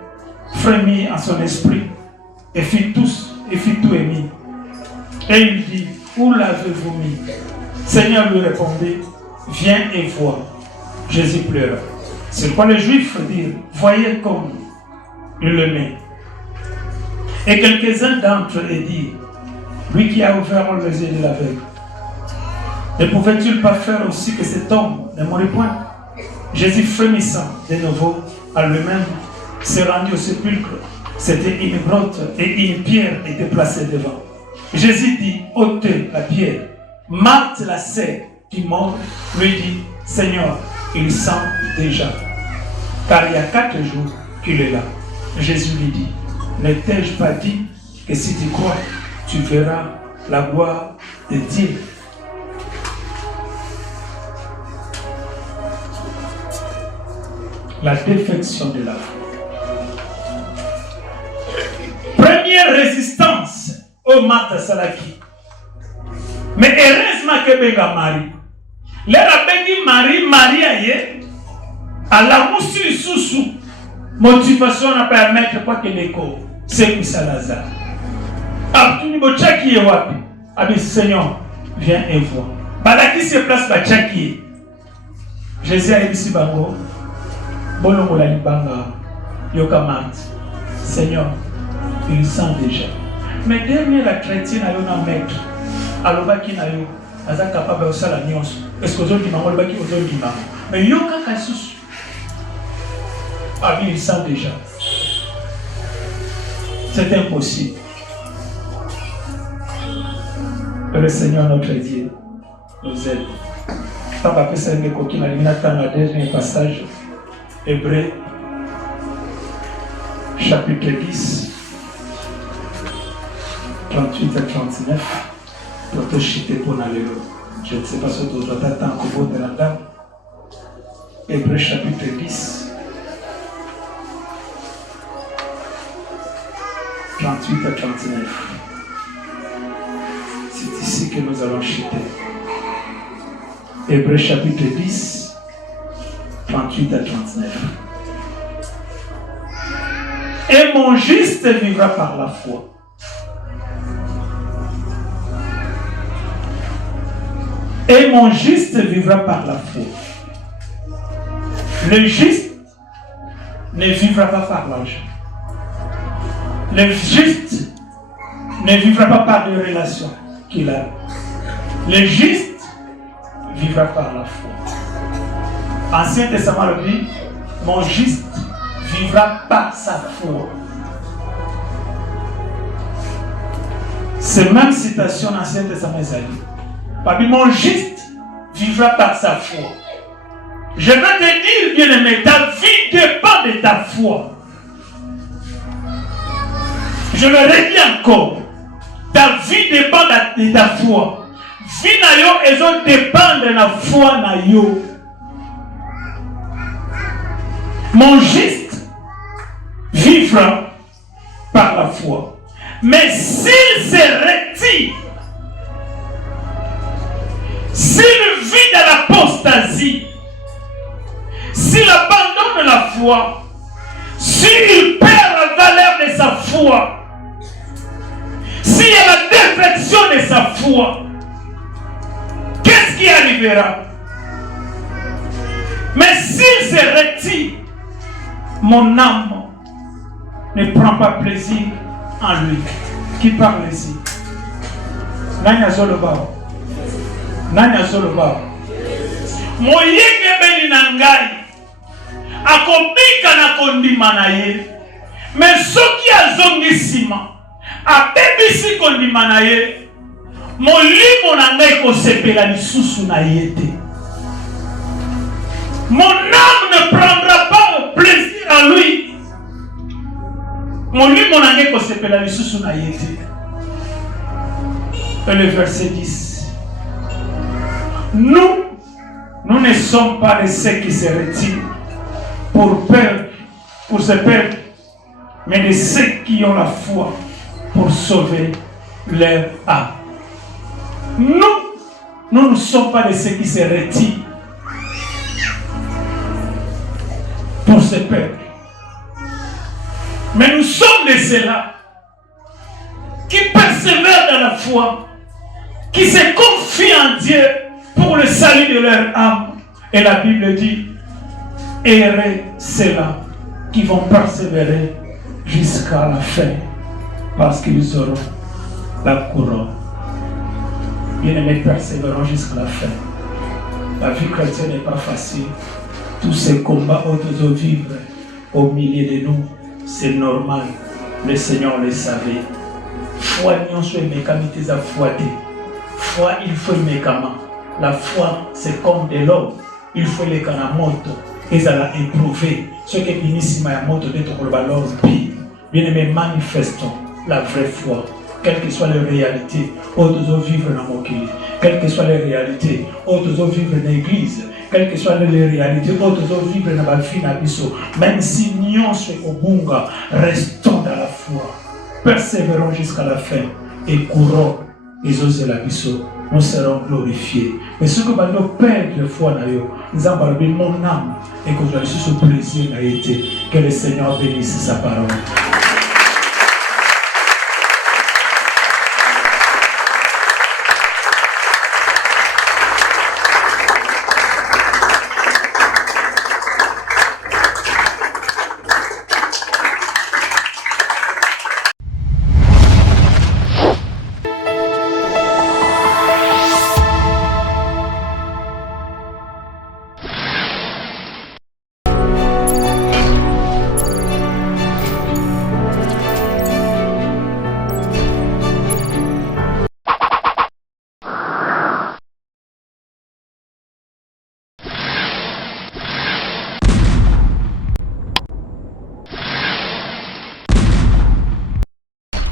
frémirent en son esprit et fit tout émis. Et il dit, où l'avez-vous mis? Seigneur lui répondit, viens et vois. Jésus pleura. C'est quoi les Juifs dirent, voyez comme il le met. Et quelques-uns d'entre eux dirent, lui qui a ouvert les yeux de l'aveugle, ne pouvait-il pas faire aussi que cet homme ne mourût point? Jésus, frémissant de nouveau à lui-même, se rendit au sépulcre. C'était une grotte et une pierre était placée devant. Jésus dit, ôtez la pierre. Marthe, la sœur qui mort, lui dit, Seigneur, il sent déjà, car il y a 4 jours qu'il est là. Jésus lui dit, ne t'ai-je pas dit que si tu crois, tu verras la gloire de Dieu? La défection de la foi. Première résistance au Martha Salaki. Mais heureusement que Benga Marie. L'era Bengi Marie aye, à la moussi sous motivation à permettre quoi que l'écho, c'est que ça Lazare. Abtuni Bochaki et Wapi. Abi Seigneur, viens et vois. Balaki se place Bachaki. Jésus a dit Bango. Bolongo la libanga, yokamant. Seigneur, il sent déjà. Mais dernier la chrétienne a eu un maître. Alors baki na yo, aza capable de faire la nuance. Est-ce que vous avez dit maman baki vous avez dit maman? Mais yoka kasus. Ah oui, il sent déjà. C'est impossible. Que le Seigneur notre Dieu nous aide. Tant que ça ne coquine à l'imina dans le dernier passage. Hébreux, chapitre 10, 38 à 39, pour te chiter pour aller là. Je ne sais pas si tu dois t'attendre au bout de la dame. Hébreux, chapitre 10, 38 à 39. C'est ici que nous allons chiter. Hébreux, chapitre 10, 38 à 39. Et mon juste vivra par la foi. Et mon juste vivra par la foi. Le juste ne vivra pas par l'argent. Le juste ne vivra pas par les relations qu'il a. Le juste vivra par la foi. Ancien Testament le dit, mon juste vivra par sa foi. C'est même citation dans l'Ancien Testament Isaïe. Mon juste vivra par sa foi. Je vais te dire, bien-aimé, ta vie dépend de ta foi. Je le redis encore. Ta vie dépend de ta foi. Vie na yo, elles dépend de la foi na yo. Mon juste vivra par la foi. Mais s'il se retire, s'il vit dans l'apostasie, s'il abandonne la foi, s'il perd la valeur de sa foi, s'il y a la défection de sa foi, qu'est-ce qui arrivera? Mais s'il se retire, mon âme ne prend pas plaisir en lui. Qui parle ici? Nanya Zolobao. Nanya Zolobao. Moyenge beni nangai. Akobika na kondima na ye. Mais soki azongisima. Abebisi kondima na ye. Molimo nangai kosepela lisusu na ye te. Mon âme ne prendra pas plaisir en lui. Mon livre, mon année, qu'on s'appelle la lisusu na yete. Et le verset 10. Nous ne sommes pas de ceux qui se retirent pour se perdre, mais de ceux qui ont la foi sauver leur âme. Nous ne sommes pas de ceux qui se retirent pour ce peuple. Mais nous sommes de ceux-là qui persévèrent dans la foi, qui se confient en Dieu pour le salut de leur âme. Et la Bible dit, heureux ceux-là qui vont persévérer jusqu'à la fin, parce qu'ils auront la couronne. Bien-aimés, persévérons jusqu'à la fin. La vie chrétienne n'est pas facile. Tous ces combats autour de vivre au milieu de nous, c'est normal. Le Seigneur le savait. Foi, nous sommes mécaniques à foi. Foi, il faut le médicament. La foi, c'est comme de l'eau. Il faut les canamoto. Ils allaient éprouver ce qui est ici, ma moto de ton valeur. Bien-aimés, manifestons la vraie foi. Quelles que soient les réalités, autres vivre dans mon pays, quelles que soient les réalités, autres vivre dans l'église, quelles que soient les réalités, autres vivre dans la vie d'abisso, même si nous sommes au bunga, restons dans la foi, persévérons jusqu'à la fin et courons les os de l'abisso, nous serons glorifiés. Mais ce que nous perdons de foi, nous avons mon âme et que je suis ce plaisir, que le Seigneur bénisse sa parole.